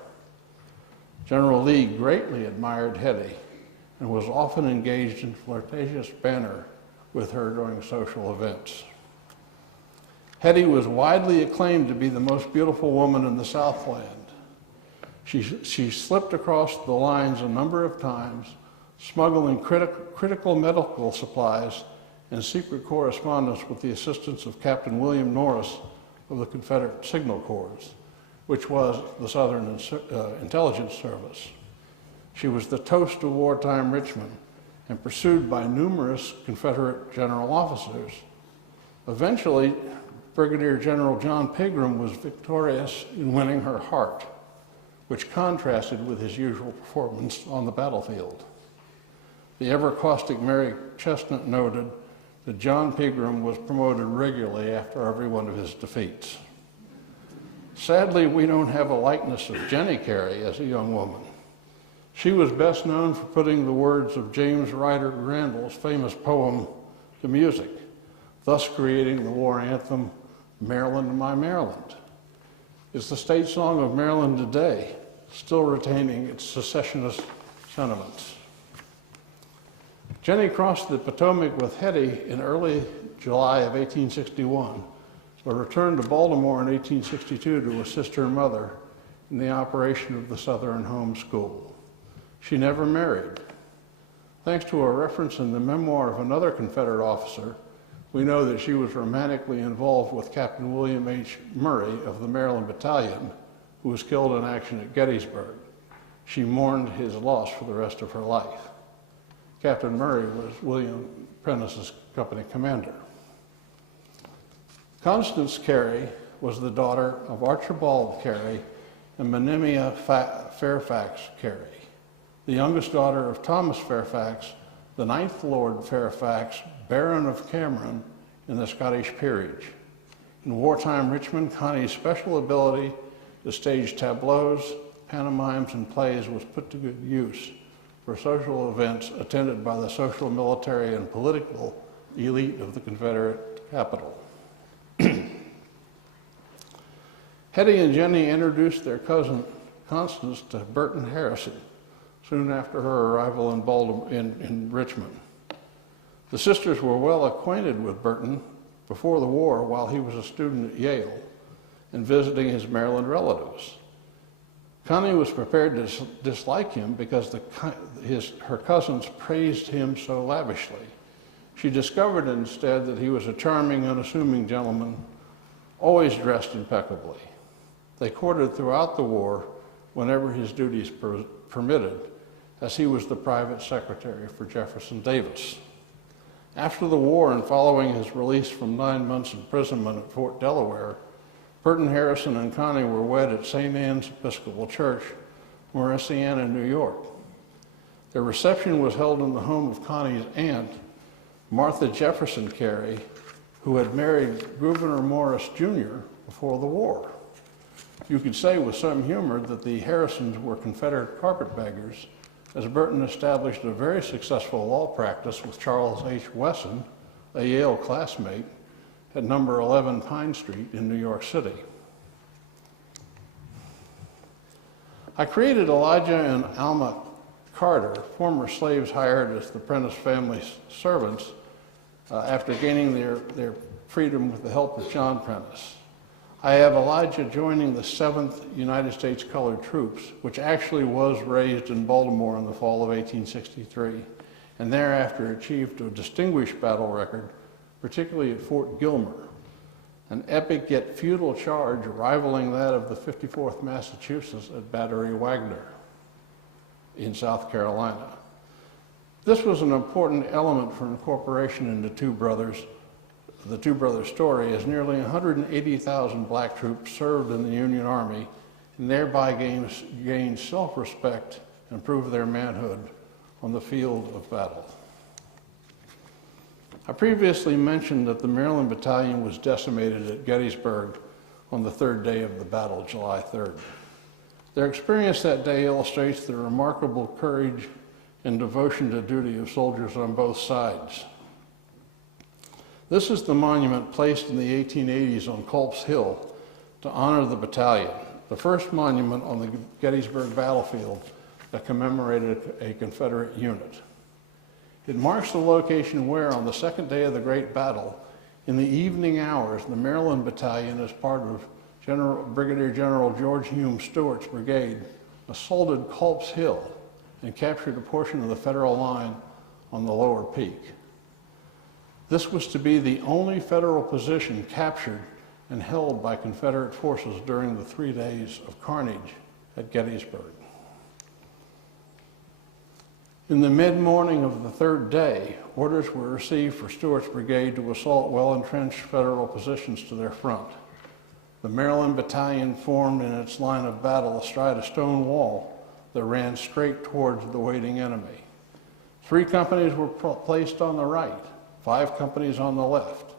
General Lee greatly admired Hetty and was often engaged in flirtatious banter with her during social events. Hetty was widely acclaimed to be the most beautiful woman in the Southland. She slipped across the lines a number of times, smuggling critical medical supplies and secret correspondence with the assistance of Captain William Norris of the Confederate Signal Corps, which was the Southern Intelligence Service. She was the toast of wartime Richmond and pursued by numerous Confederate general officers. Eventually, Brigadier General John Pegram was victorious in winning her heart, which contrasted with his usual performance on the battlefield. The ever-caustic Mary Chestnut noted that John Pegram was promoted regularly after every one of his defeats. Sadly, we don't have a likeness of Jenny Carey as a young woman. She was best known for putting the words of James Ryder Randall's famous poem to music, thus creating the war anthem, "Maryland, My Maryland." It's the state song of Maryland today, still retaining its secessionist sentiments. Jenny crossed the Potomac with Hetty in early July of 1861, but returned to Baltimore in 1862 to assist her mother in the operation of the Southern Home School. She never married. Thanks to a reference in the memoir of another Confederate officer, we know that she was romantically involved with Captain William H. Murray of the Maryland Battalion, who was killed in action at Gettysburg. She mourned his loss for the rest of her life. Captain Murray was William Prentice's company commander. Constance Carey was the daughter of Archibald Carey and Monimia Fairfax Carey, the youngest daughter of Thomas Fairfax, the 9th Lord Fairfax, Baron of Cameron, in the Scottish peerage. In wartime Richmond, Connie's special ability to stage tableaus, pantomimes, and plays was put to good use for social events attended by the social, military, and political elite of the Confederate capital. Hetty and Jenny introduced their cousin Constance to Burton Harrison soon after her arrival in Richmond. The sisters were well acquainted with Burton before the war while he was a student at Yale and visiting his Maryland relatives. Connie was prepared to dislike him because her cousins praised him so lavishly. She discovered instead that he was a charming, unassuming gentleman, always dressed impeccably. They courted throughout the war whenever his duties permitted, as he was the private secretary for Jefferson Davis. After the war and following his release from 9 months imprisonment at Fort Delaware, Burton Harrison and Connie were wed at St. Anne's Episcopal Church, Morrissiana, New York. Their reception was held in the home of Connie's aunt, Martha Jefferson Carey, who had married Gouverneur Morris, Jr. before the war. You could say with some humor that the Harrisons were Confederate carpetbaggers, as Burton established a very successful law practice with Charles H. Wesson, a Yale classmate, at number 11 Pine Street in New York City. I created Elijah and Alma Carter, former slaves hired as the Prentiss family's servants, after gaining their freedom with the help of John Prentiss. I have Elijah joining the 7th United States Colored Troops, which actually was raised in Baltimore in the fall of 1863, and thereafter achieved a distinguished battle record, particularly at Fort Gilmer, an epic yet futile charge rivaling that of the 54th Massachusetts at Battery Wagner in South Carolina. This was an important element for incorporation into the Two Brothers story, as nearly 180,000 black troops served in the Union Army and thereby gained self-respect and proved their manhood on the field of battle. I previously mentioned that the Maryland Battalion was decimated at Gettysburg on the third day of the battle, July 3rd. Their experience that day illustrates the remarkable courage and devotion to duty of soldiers on both sides. This is the monument placed in the 1880s on Culp's Hill to honor the battalion, the first monument on the Gettysburg battlefield that commemorated a Confederate unit. It marks the location where, on the second day of the Great Battle, in the evening hours, the Maryland Battalion, as part of Brigadier General George Hume Stewart's brigade, assaulted Culp's Hill and captured a portion of the Federal line on the lower peak. This was to be the only Federal position captured and held by Confederate forces during the 3 days of carnage at Gettysburg. In the mid-morning of the third day, orders were received for Stewart's brigade to assault well-entrenched Federal positions to their front. The Maryland Battalion formed in its line of battle astride a stone wall that ran straight towards the waiting enemy. 3 companies were placed on the right, 5 companies on the left.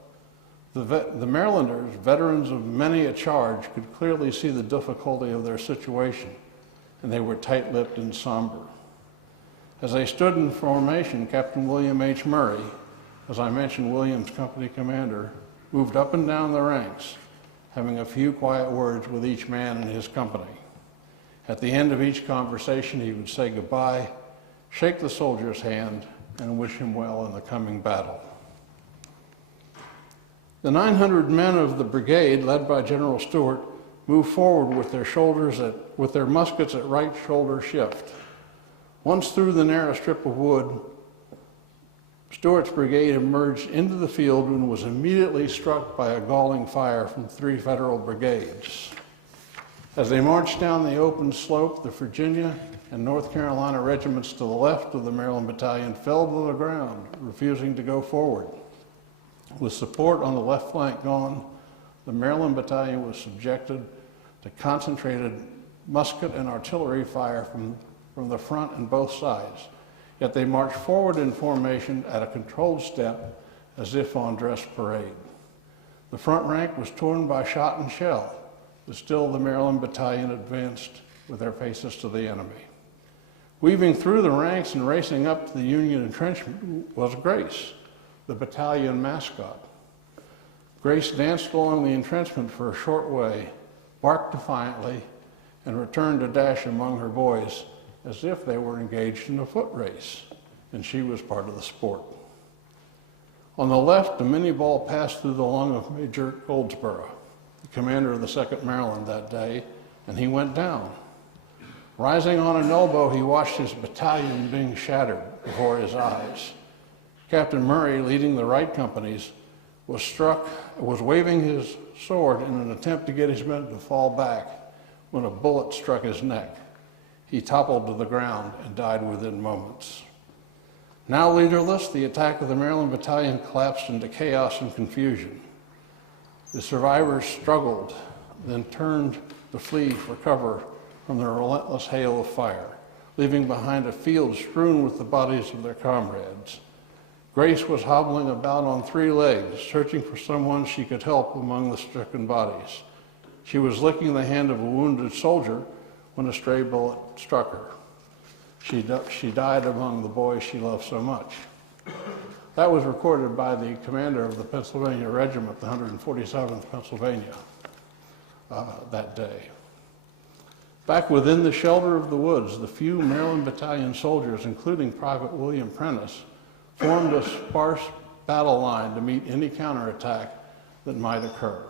The Marylanders, veterans of many a charge, could clearly see the difficulty of their situation, and they were tight-lipped and somber. As they stood in formation, Captain William H. Murray, as I mentioned, William's company commander, moved up and down the ranks, having a few quiet words with each man in his company. At the end of each conversation, he would say goodbye, shake the soldier's hand, and wish him well in the coming battle. The 900 men of the brigade, led by General Stewart, moved forward with their muskets at right shoulder shift. Once through the narrow strip of wood, Stewart's brigade emerged into the field and was immediately struck by a galling fire from 3 Federal brigades. As they marched down the open slope, the Virginia and North Carolina regiments to the left of the Maryland Battalion fell to the ground, refusing to go forward. With support on the left flank gone, the Maryland Battalion was subjected to concentrated musket and artillery fire from the front and both sides. Yet they marched forward in formation at a controlled step as if on dress parade. The front rank was torn by shot and shell, but still the Maryland Battalion advanced with their faces to the enemy. Weaving through the ranks and racing up to the Union entrenchment was Grace, the battalion mascot. Grace danced along the entrenchment for a short way, barked defiantly, and returned to dash among her boys as if they were engaged in a foot race, and she was part of the sport. On the left, a mini ball passed through the lung of Major Goldsborough, the commander of the 2nd Maryland that day, and he went down. Rising on an elbow, he watched his battalion being shattered before his eyes. Captain Murray, leading the right companies, was waving his sword in an attempt to get his men to fall back when a bullet struck his neck. He toppled to the ground and died within moments. Now leaderless, the attack of the Maryland Battalion collapsed into chaos and confusion. The survivors struggled, then turned to flee for cover from the relentless hail of fire, leaving behind a field strewn with the bodies of their comrades. Grace was hobbling about on 3 legs, searching for someone she could help among the stricken bodies. She was licking the hand of a wounded soldier when a stray bullet struck her. She died among the boys she loved so much. That was recorded by the commander of the Pennsylvania Regiment, the 147th Pennsylvania, that day. Back within the shelter of the woods, the few Maryland Battalion soldiers, including Private William Prentice, formed a sparse battle line to meet any counterattack that might occur.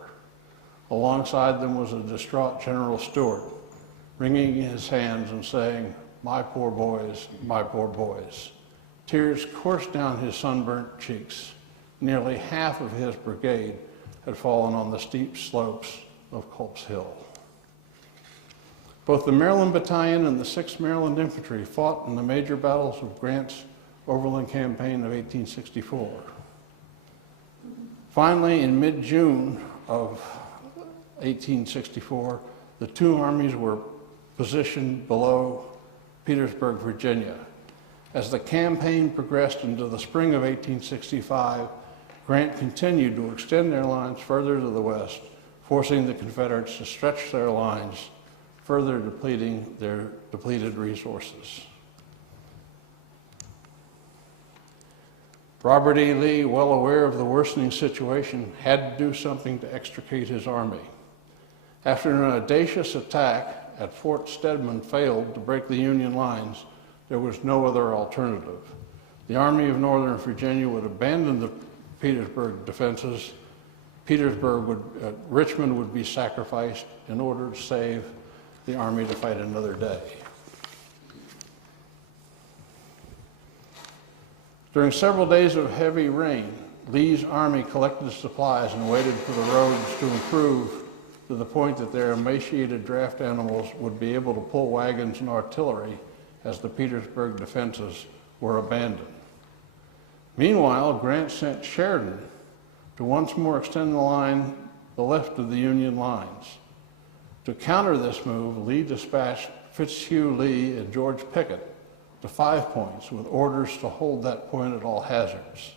Alongside them was a distraught General Stewart, wringing his hands and saying, "My poor boys, my poor boys." Tears coursed down his sunburnt cheeks. Nearly half of his brigade had fallen on the steep slopes of Culp's Hill. Both the Maryland Battalion and the 6th Maryland Infantry fought in the major battles of Grant's Overland Campaign of 1864. Finally, in mid-June of 1864, the 2 armies were positioned below Petersburg, Virginia. As the campaign progressed into the spring of 1865, Grant continued to extend their lines further to the west, forcing the Confederates to stretch their lines, further depleting their depleted resources. Robert E. Lee, well aware of the worsening situation, had to do something to extricate his army. After an audacious attack at Fort Stedman failed to break the Union lines, there was no other alternative. The Army of Northern Virginia would abandon the Petersburg defenses. Richmond would be sacrificed in order to save the army to fight another day. During several days of heavy rain, Lee's army collected supplies and waited for the roads to improve to the point that their emaciated draft animals would be able to pull wagons and artillery as the Petersburg defenses were abandoned. Meanwhile, Grant sent Sheridan to once more extend the line the left of the Union lines. To counter this move, Lee dispatched Fitzhugh Lee and George Pickett to 5 Points with orders to hold that point at all hazards.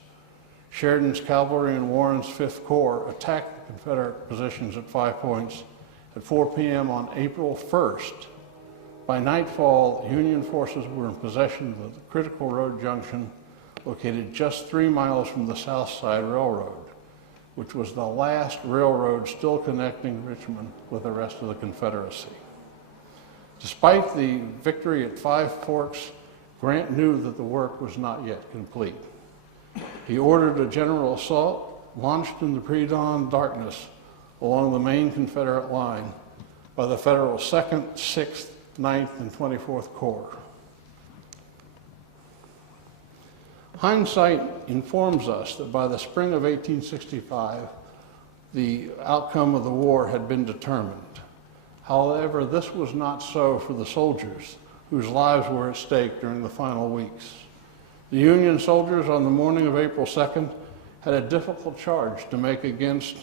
Sheridan's cavalry and Warren's 5th Corps attacked the Confederate positions at 5 Points at 4 p.m. on April 1st. By nightfall, Union forces were in possession of the critical road junction located just 3 miles from the South Side Railroad, which was the last railroad still connecting Richmond with the rest of the Confederacy. Despite the victory at 5 Forks, Grant knew that the work was not yet complete. He ordered a general assault launched in the pre-dawn darkness along the main Confederate line by the Federal 2nd, 6th, 9th, and 24th Corps. Hindsight informs us that by the spring of 1865, the outcome of the war had been determined. However, this was not so for the soldiers whose lives were at stake during the final weeks. The Union soldiers on the morning of April 2nd had a difficult charge to make against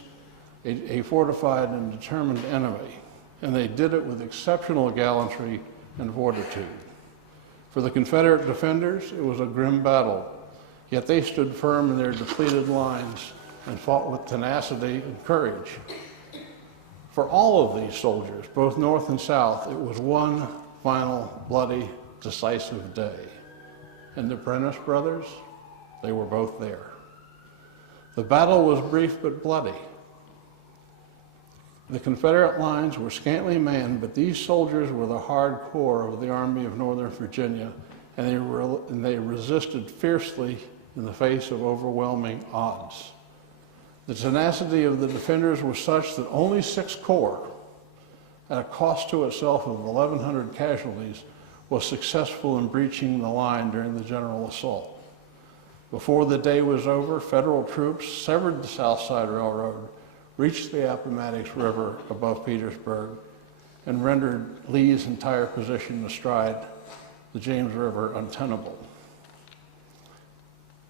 a fortified and determined enemy, and they did it with exceptional gallantry and fortitude. For the Confederate defenders, it was a grim battle, Yet they stood firm in their depleted lines and fought with tenacity and courage. For all of these soldiers, both North and South, it was one final, bloody, decisive day. And the Prentiss brothers, they were both there. The battle was brief but bloody. The Confederate lines were scantily manned, but these soldiers were the hard core of the Army of Northern Virginia, and they resisted fiercely in the face of overwhelming odds. The tenacity of the defenders was such that only 6 corps, at a cost to itself of 1,100 casualties, was successful in breaching the line during the general assault. Before the day was over, Federal troops severed the South Side Railroad, reached the Appomattox River above Petersburg, and rendered Lee's entire position astride the James River untenable.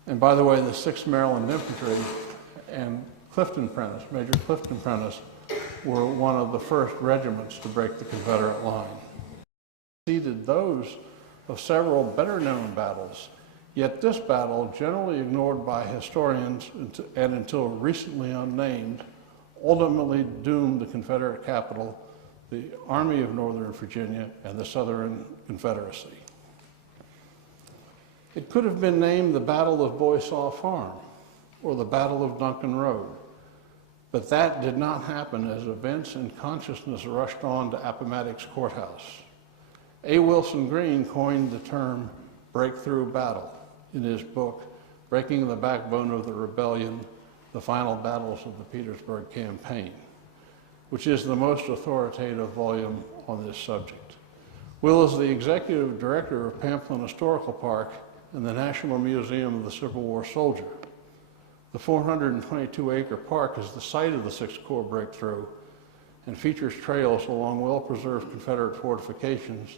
And by the way, the 6th Maryland Infantry and Clifton Prentiss, Major Clifton Prentiss, were one of the first regiments to break the Confederate line. Preceded those of several better-known battles, yet this battle, generally ignored by historians and until recently unnamed, ultimately doomed the Confederate capital, the Army of Northern Virginia, and the Southern Confederacy. It could have been named the Battle of Boysaw Farm or the Battle of Duncan Road, but that did not happen as events and consciousness rushed on to Appomattox Courthouse. A. Wilson Green coined the term breakthrough battle in his book, Breaking the Backbone of the Rebellion, The Final Battles of the Petersburg Campaign, which is the most authoritative volume on this subject. Will is the executive director of Pamplin Historical Park and the National Museum of the Civil War Soldier. The 422-acre park is the site of the 6th Corps breakthrough and features trails along well-preserved Confederate fortifications,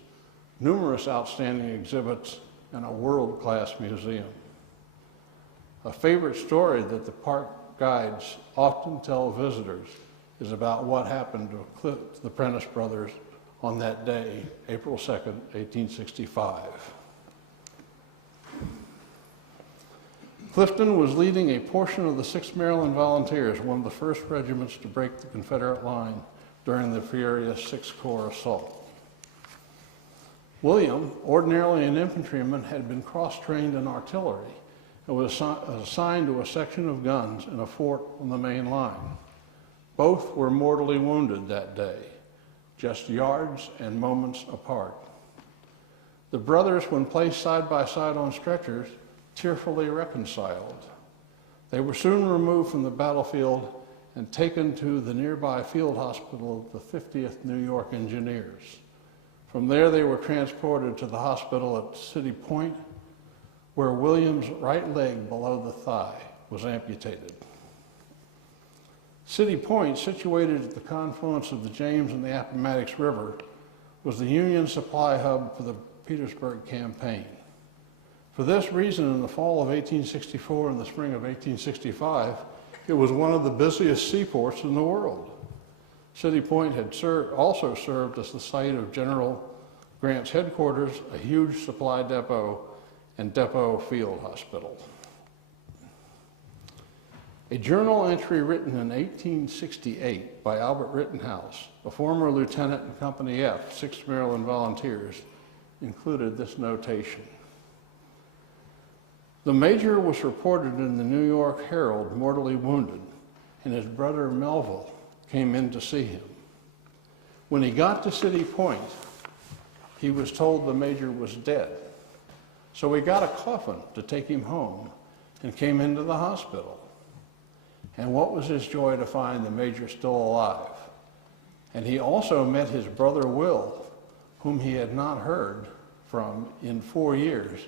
numerous outstanding exhibits, and a world-class museum. A favorite story that the park guides often tell visitors is about what happened to the Prentiss brothers on that day, April 2nd, 1865. Clifton was leading a portion of the 6th Maryland Volunteers, one of the first regiments to break the Confederate line during the furious 6th Corps assault. William, ordinarily an infantryman, had been cross-trained in artillery and was assigned to a section of guns in a fort on the main line. Both were mortally wounded that day, just yards and moments apart. The brothers, when placed side by side on stretchers, tearfully reconciled. They were soon removed from the battlefield and taken to the nearby field hospital of the 50th New York Engineers. From there, they were transported to the hospital at City Point, where William's right leg below the thigh was amputated. City Point, situated at the confluence of the James and the Appomattox River, was the Union supply hub for the Petersburg Campaign. For this reason, in the fall of 1864 and the spring of 1865, it was one of the busiest seaports in the world. City Point had also served as the site of General Grant's headquarters, a huge supply depot, and depot field hospital. A journal entry written in 1868 by Albert Rittenhouse, a former lieutenant in Company F, 6th Maryland Volunteers, included this notation. The major was reported in the New York Herald mortally wounded, and his brother Melville came in to see him. When he got to City Point, he was told the major was dead. So he got a coffin to take him home and came into the hospital. And what was his joy to find the major still alive. And he also met his brother Will, whom he had not heard from in 4 years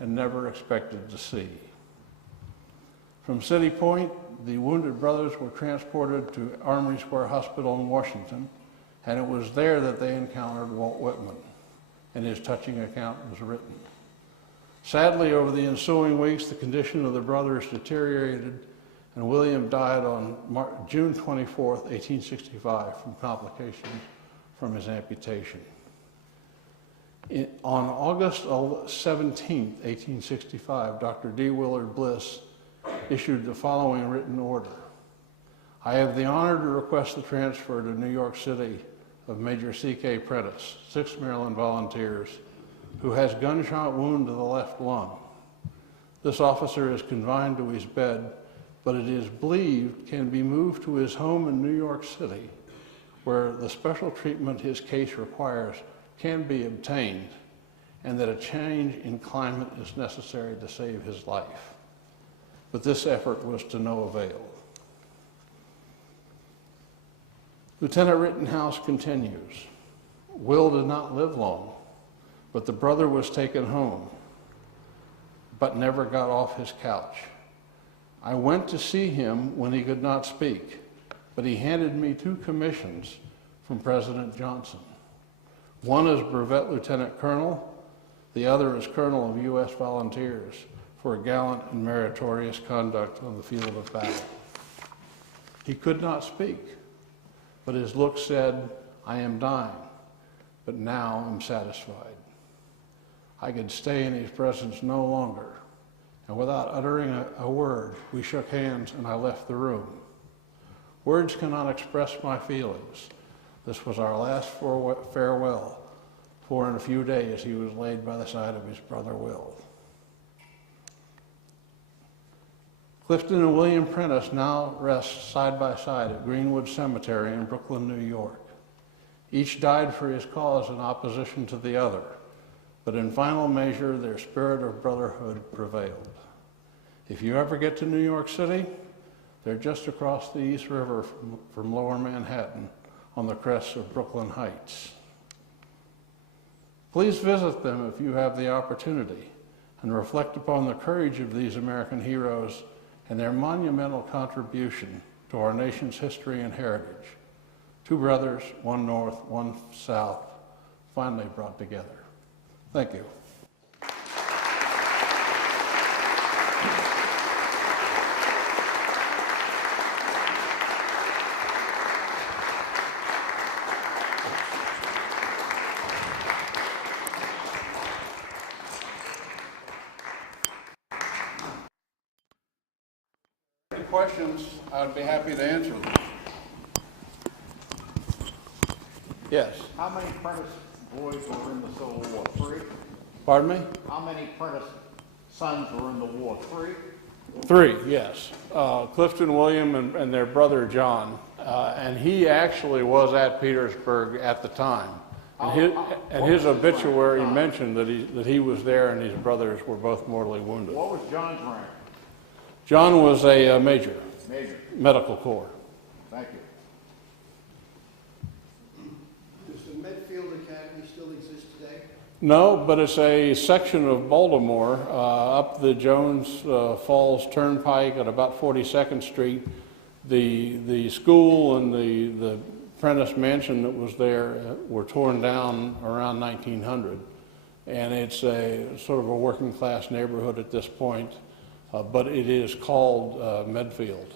and never expected to see. From City Point, the wounded brothers were transported to Armory Square Hospital in Washington, and it was there that they encountered Walt Whitman, and his touching account was written. Sadly, over the ensuing weeks, the condition of the brothers deteriorated, and William died on June 24, 1865, from complications from his amputation. On August 17, 1865, Dr. D. Willard Bliss issued the following written order. I have the honor to request the transfer to New York City of Major C.K. Prentiss, 6th Maryland Volunteers, who has gunshot wound to the left lung. This officer is confined to his bed, but it is believed can be moved to his home in New York City, where the special treatment his case requires can be obtained, and that a change in climate is necessary to save his life. But this effort was to no avail. Lieutenant Rittenhouse continues. Will did not live long, but the brother was taken home, but never got off his couch. I went to see him when he could not speak, but he handed me 2 commissions from President Johnson. One is Brevet Lieutenant Colonel, the other is Colonel of U.S. Volunteers for gallant and meritorious conduct on the field of battle. He could not speak, but his look said, I am dying, but now I'm satisfied. I could stay in his presence no longer, and without uttering a word, we shook hands and I left the room. Words cannot express my feelings. This was our last farewell, for in a few days he was laid by the side of his brother Will. Clifton and William Prentiss now rest side by side at Greenwood Cemetery in Brooklyn, New York. Each died for his cause in opposition to the other, but in final measure, their spirit of brotherhood prevailed. If you ever get to New York City, they're just across the East River from Lower Manhattan on the crest of Brooklyn Heights. Please visit them if you have the opportunity and reflect upon the courage of these American heroes and their monumental contribution to our nation's history and heritage. 2 brothers, 1 north, 1 south, finally brought together. Thank you. Any questions, I'd be happy to answer them. Yes. How many Prentiss boys were in the Civil War? 3? Pardon me? How many Prentiss sons were in the war? 3? 3, yes. Clifton, William, and their brother John. And he actually was at Petersburg at the time. And his obituary mentioned that he was there and his brothers were both mortally wounded. What was John's rank? John was a major. Major. Medical corps. Thank you. Does the Medfield Academy still exist today? No, but it's a section of Baltimore up the Jones Falls Turnpike at about 42nd Street. The school and the Prentiss mansion that was there were torn down around 1900. And it's a sort of a working class neighborhood at this point, but it is called Medfield.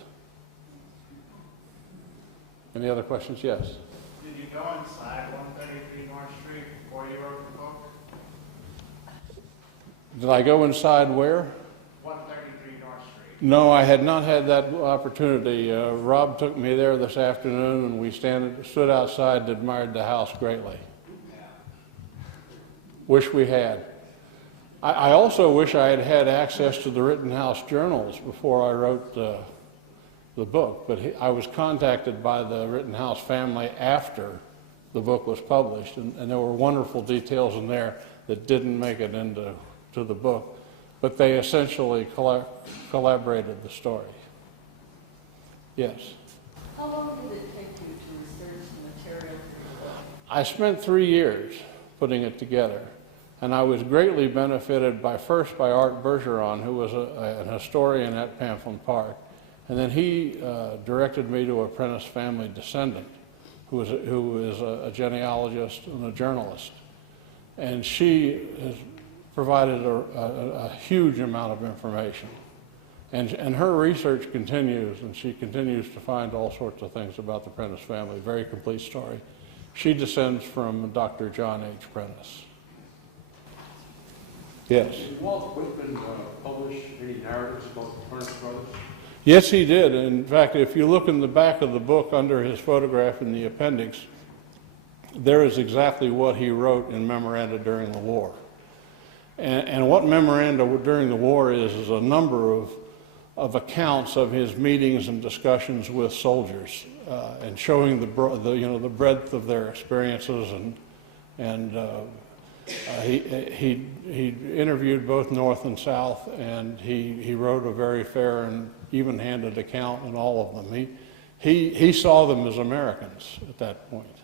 Any other questions? Yes. Did you go inside 133 North Street before you wrote the book? Did I go inside where? 133 North Street. No, I had not had that opportunity. Rob took me there this afternoon, and we stood outside and admired the house greatly. Yeah. Wish we had. I also wish I had had access to the Rittenhouse journals before I wrote the book, but I was contacted by the Rittenhouse family after the book was published, and there were wonderful details in there that didn't make it into the book, but they essentially collaborated the story. Yes? How long did it take you to research the material for the book? I spent 3 years putting it together, and I was greatly benefited first by Art Bergeron, who was an historian at Pamphlet Park, and then he directed me to a Prentiss family descendant who is a genealogist and a journalist. And she has provided a huge amount of information. And her research continues, and she continues to find all sorts of things about the Prentiss family. Very complete story. She descends from Dr. John H. Prentiss. Yes. Did Walt Whitman publish any narratives about the Prentiss Brothers? Yes, he did. In fact, if you look in the back of the book under his photograph in the appendix, there is exactly what he wrote in memoranda during the war. And what memoranda during the war is a number of accounts of his meetings and discussions with soldiers, and showing the breadth of their experiences, and he interviewed both North and South, and he wrote a very fair and even-handed account in all of them. He saw them as Americans at that point,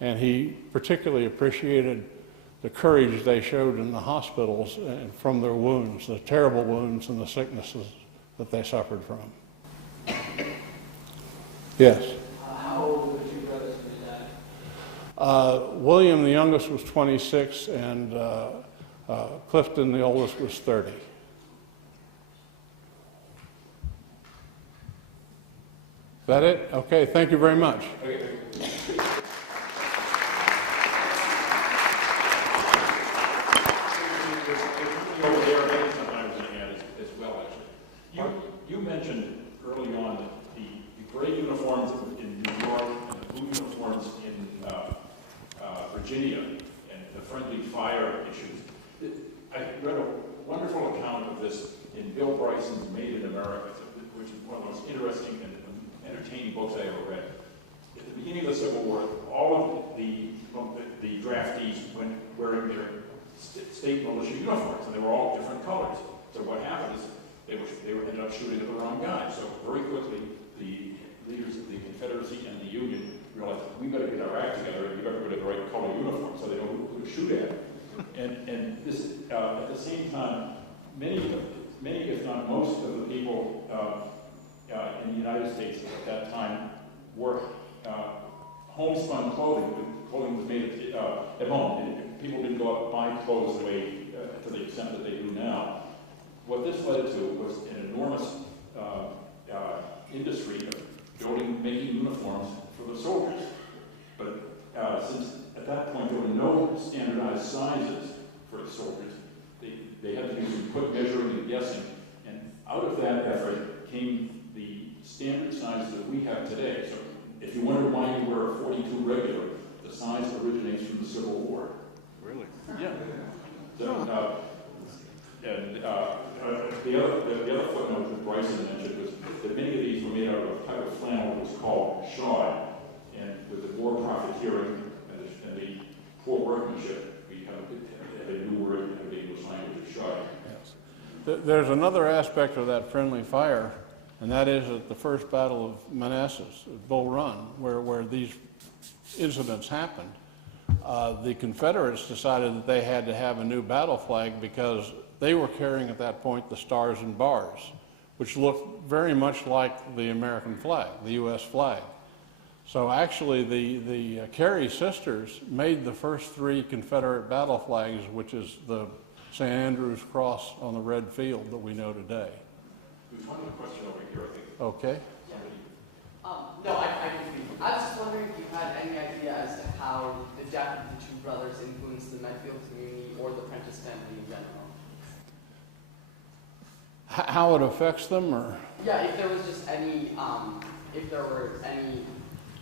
and he particularly appreciated the courage they showed in the hospitals and from their wounds, the terrible wounds and the sicknesses that they suffered from. Yes? How old were the two brothers when they died? William, the youngest, was 26, and Clifton, the oldest, was 30. Is that it? Okay, thank you very much. Over there, maybe something I was going to add as well, actually. You mentioned early on that the gray uniforms in New York and the blue uniforms in Virginia and the friendly fire issues. I read a wonderful account of this in Bill Bryson's Made in America, which is one of the most interesting and entertaining books I ever read. At the beginning of the Civil War, all of the draftees went wearing their state militia uniforms, and they were all different colors. So what happened is they ended up shooting at the wrong guy. So very quickly, the leaders of the Confederacy and the Union realized, we better get our act together, and we better go to the right color uniform so they know who to shoot at. And this, at the same time, many, if not most, of the people in the United States at that time wore homespun clothing. Clothing was made at home. And people didn't go out and buy clothes the way to the extent that they do now. What this led to was an enormous industry of making uniforms for the soldiers. But since at that point there were no standardized sizes for the soldiers, they had to do some quick measuring and guessing. And out of that effort came the standard sizes that we have today. So if you wonder why you wear a 42 regular, the size originates from the Civil War. Really? Yeah. So, the other footnote that Bryson mentioned was that many of these were made out of a type of flannel that was called shod, and with the war profiteering and the poor workmanship, we have a new word in the English language of shod. Yes. There's another aspect of that friendly fire, and that is at the First Battle of Manassas, at Bull Run, where these incidents happened. The Confederates decided that they had to have a new battle flag because they were carrying at that point the stars and bars, which looked very much like the American flag, the U.S. flag. So actually the Carey sisters made the first three Confederate battle flags, which is the St. Andrew's Cross on the red field that we know today. There's one more question over here, I think. Okay. No, I can speak. I was just wondering if you had any idea as to how the death of the two brothers influenced the Medfield community or the Prentiss family in general. How it affects them, or? Yeah, if there was just any, if there were any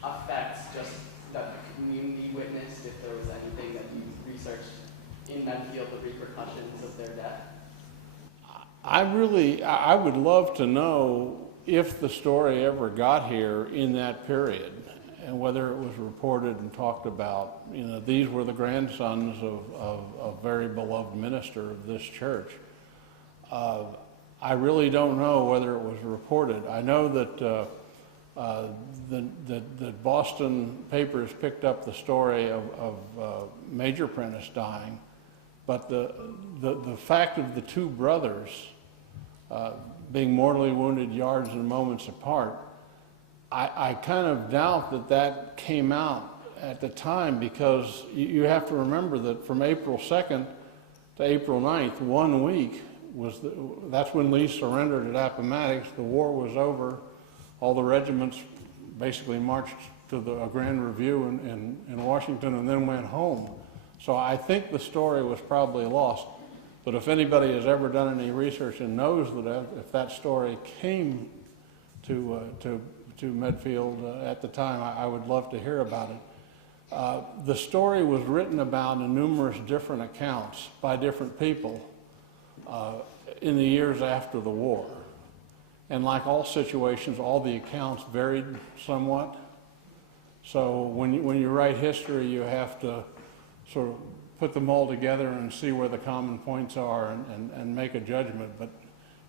effects just that the community witnessed, if there was anything that you researched in Medfield, the repercussions of their death. I would love to know if the story ever got here in that period, and whether it was reported and talked about. You know, these were the grandsons of a very beloved minister of this church. I really don't know whether it was reported. I know that the Boston papers picked up the story of Major Prentiss dying, but the fact of the two brothers being mortally wounded yards and moments apart, I kind of doubt that came out at the time, because you have to remember that from April 2nd to April 9th, 1 week, that's when Lee surrendered at Appomattox. The war was over. All the regiments basically marched to a grand review in Washington and then went home. So I think the story was probably lost. But if anybody has ever done any research and knows that if that story came to Medfield at the time, I would love to hear about it. The story was written about in numerous different accounts by different people in the years after the war. And like all situations, all the accounts varied somewhat. So when you write history, you have to sort of put them all together and see where the common points are and make a judgment. But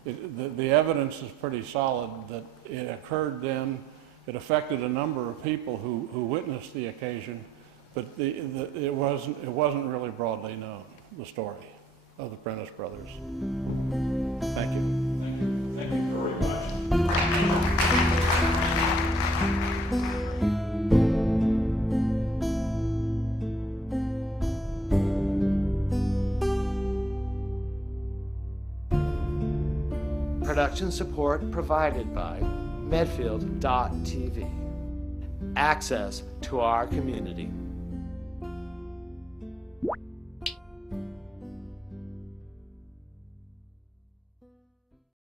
the evidence is pretty solid that it occurred then. It affected a number of people who witnessed the occasion, but it wasn't really broadly known, the story of the Prentiss Brothers. Thank you. Thank you. Thank you very much. Production support provided by Medfield.tv. Access to our community.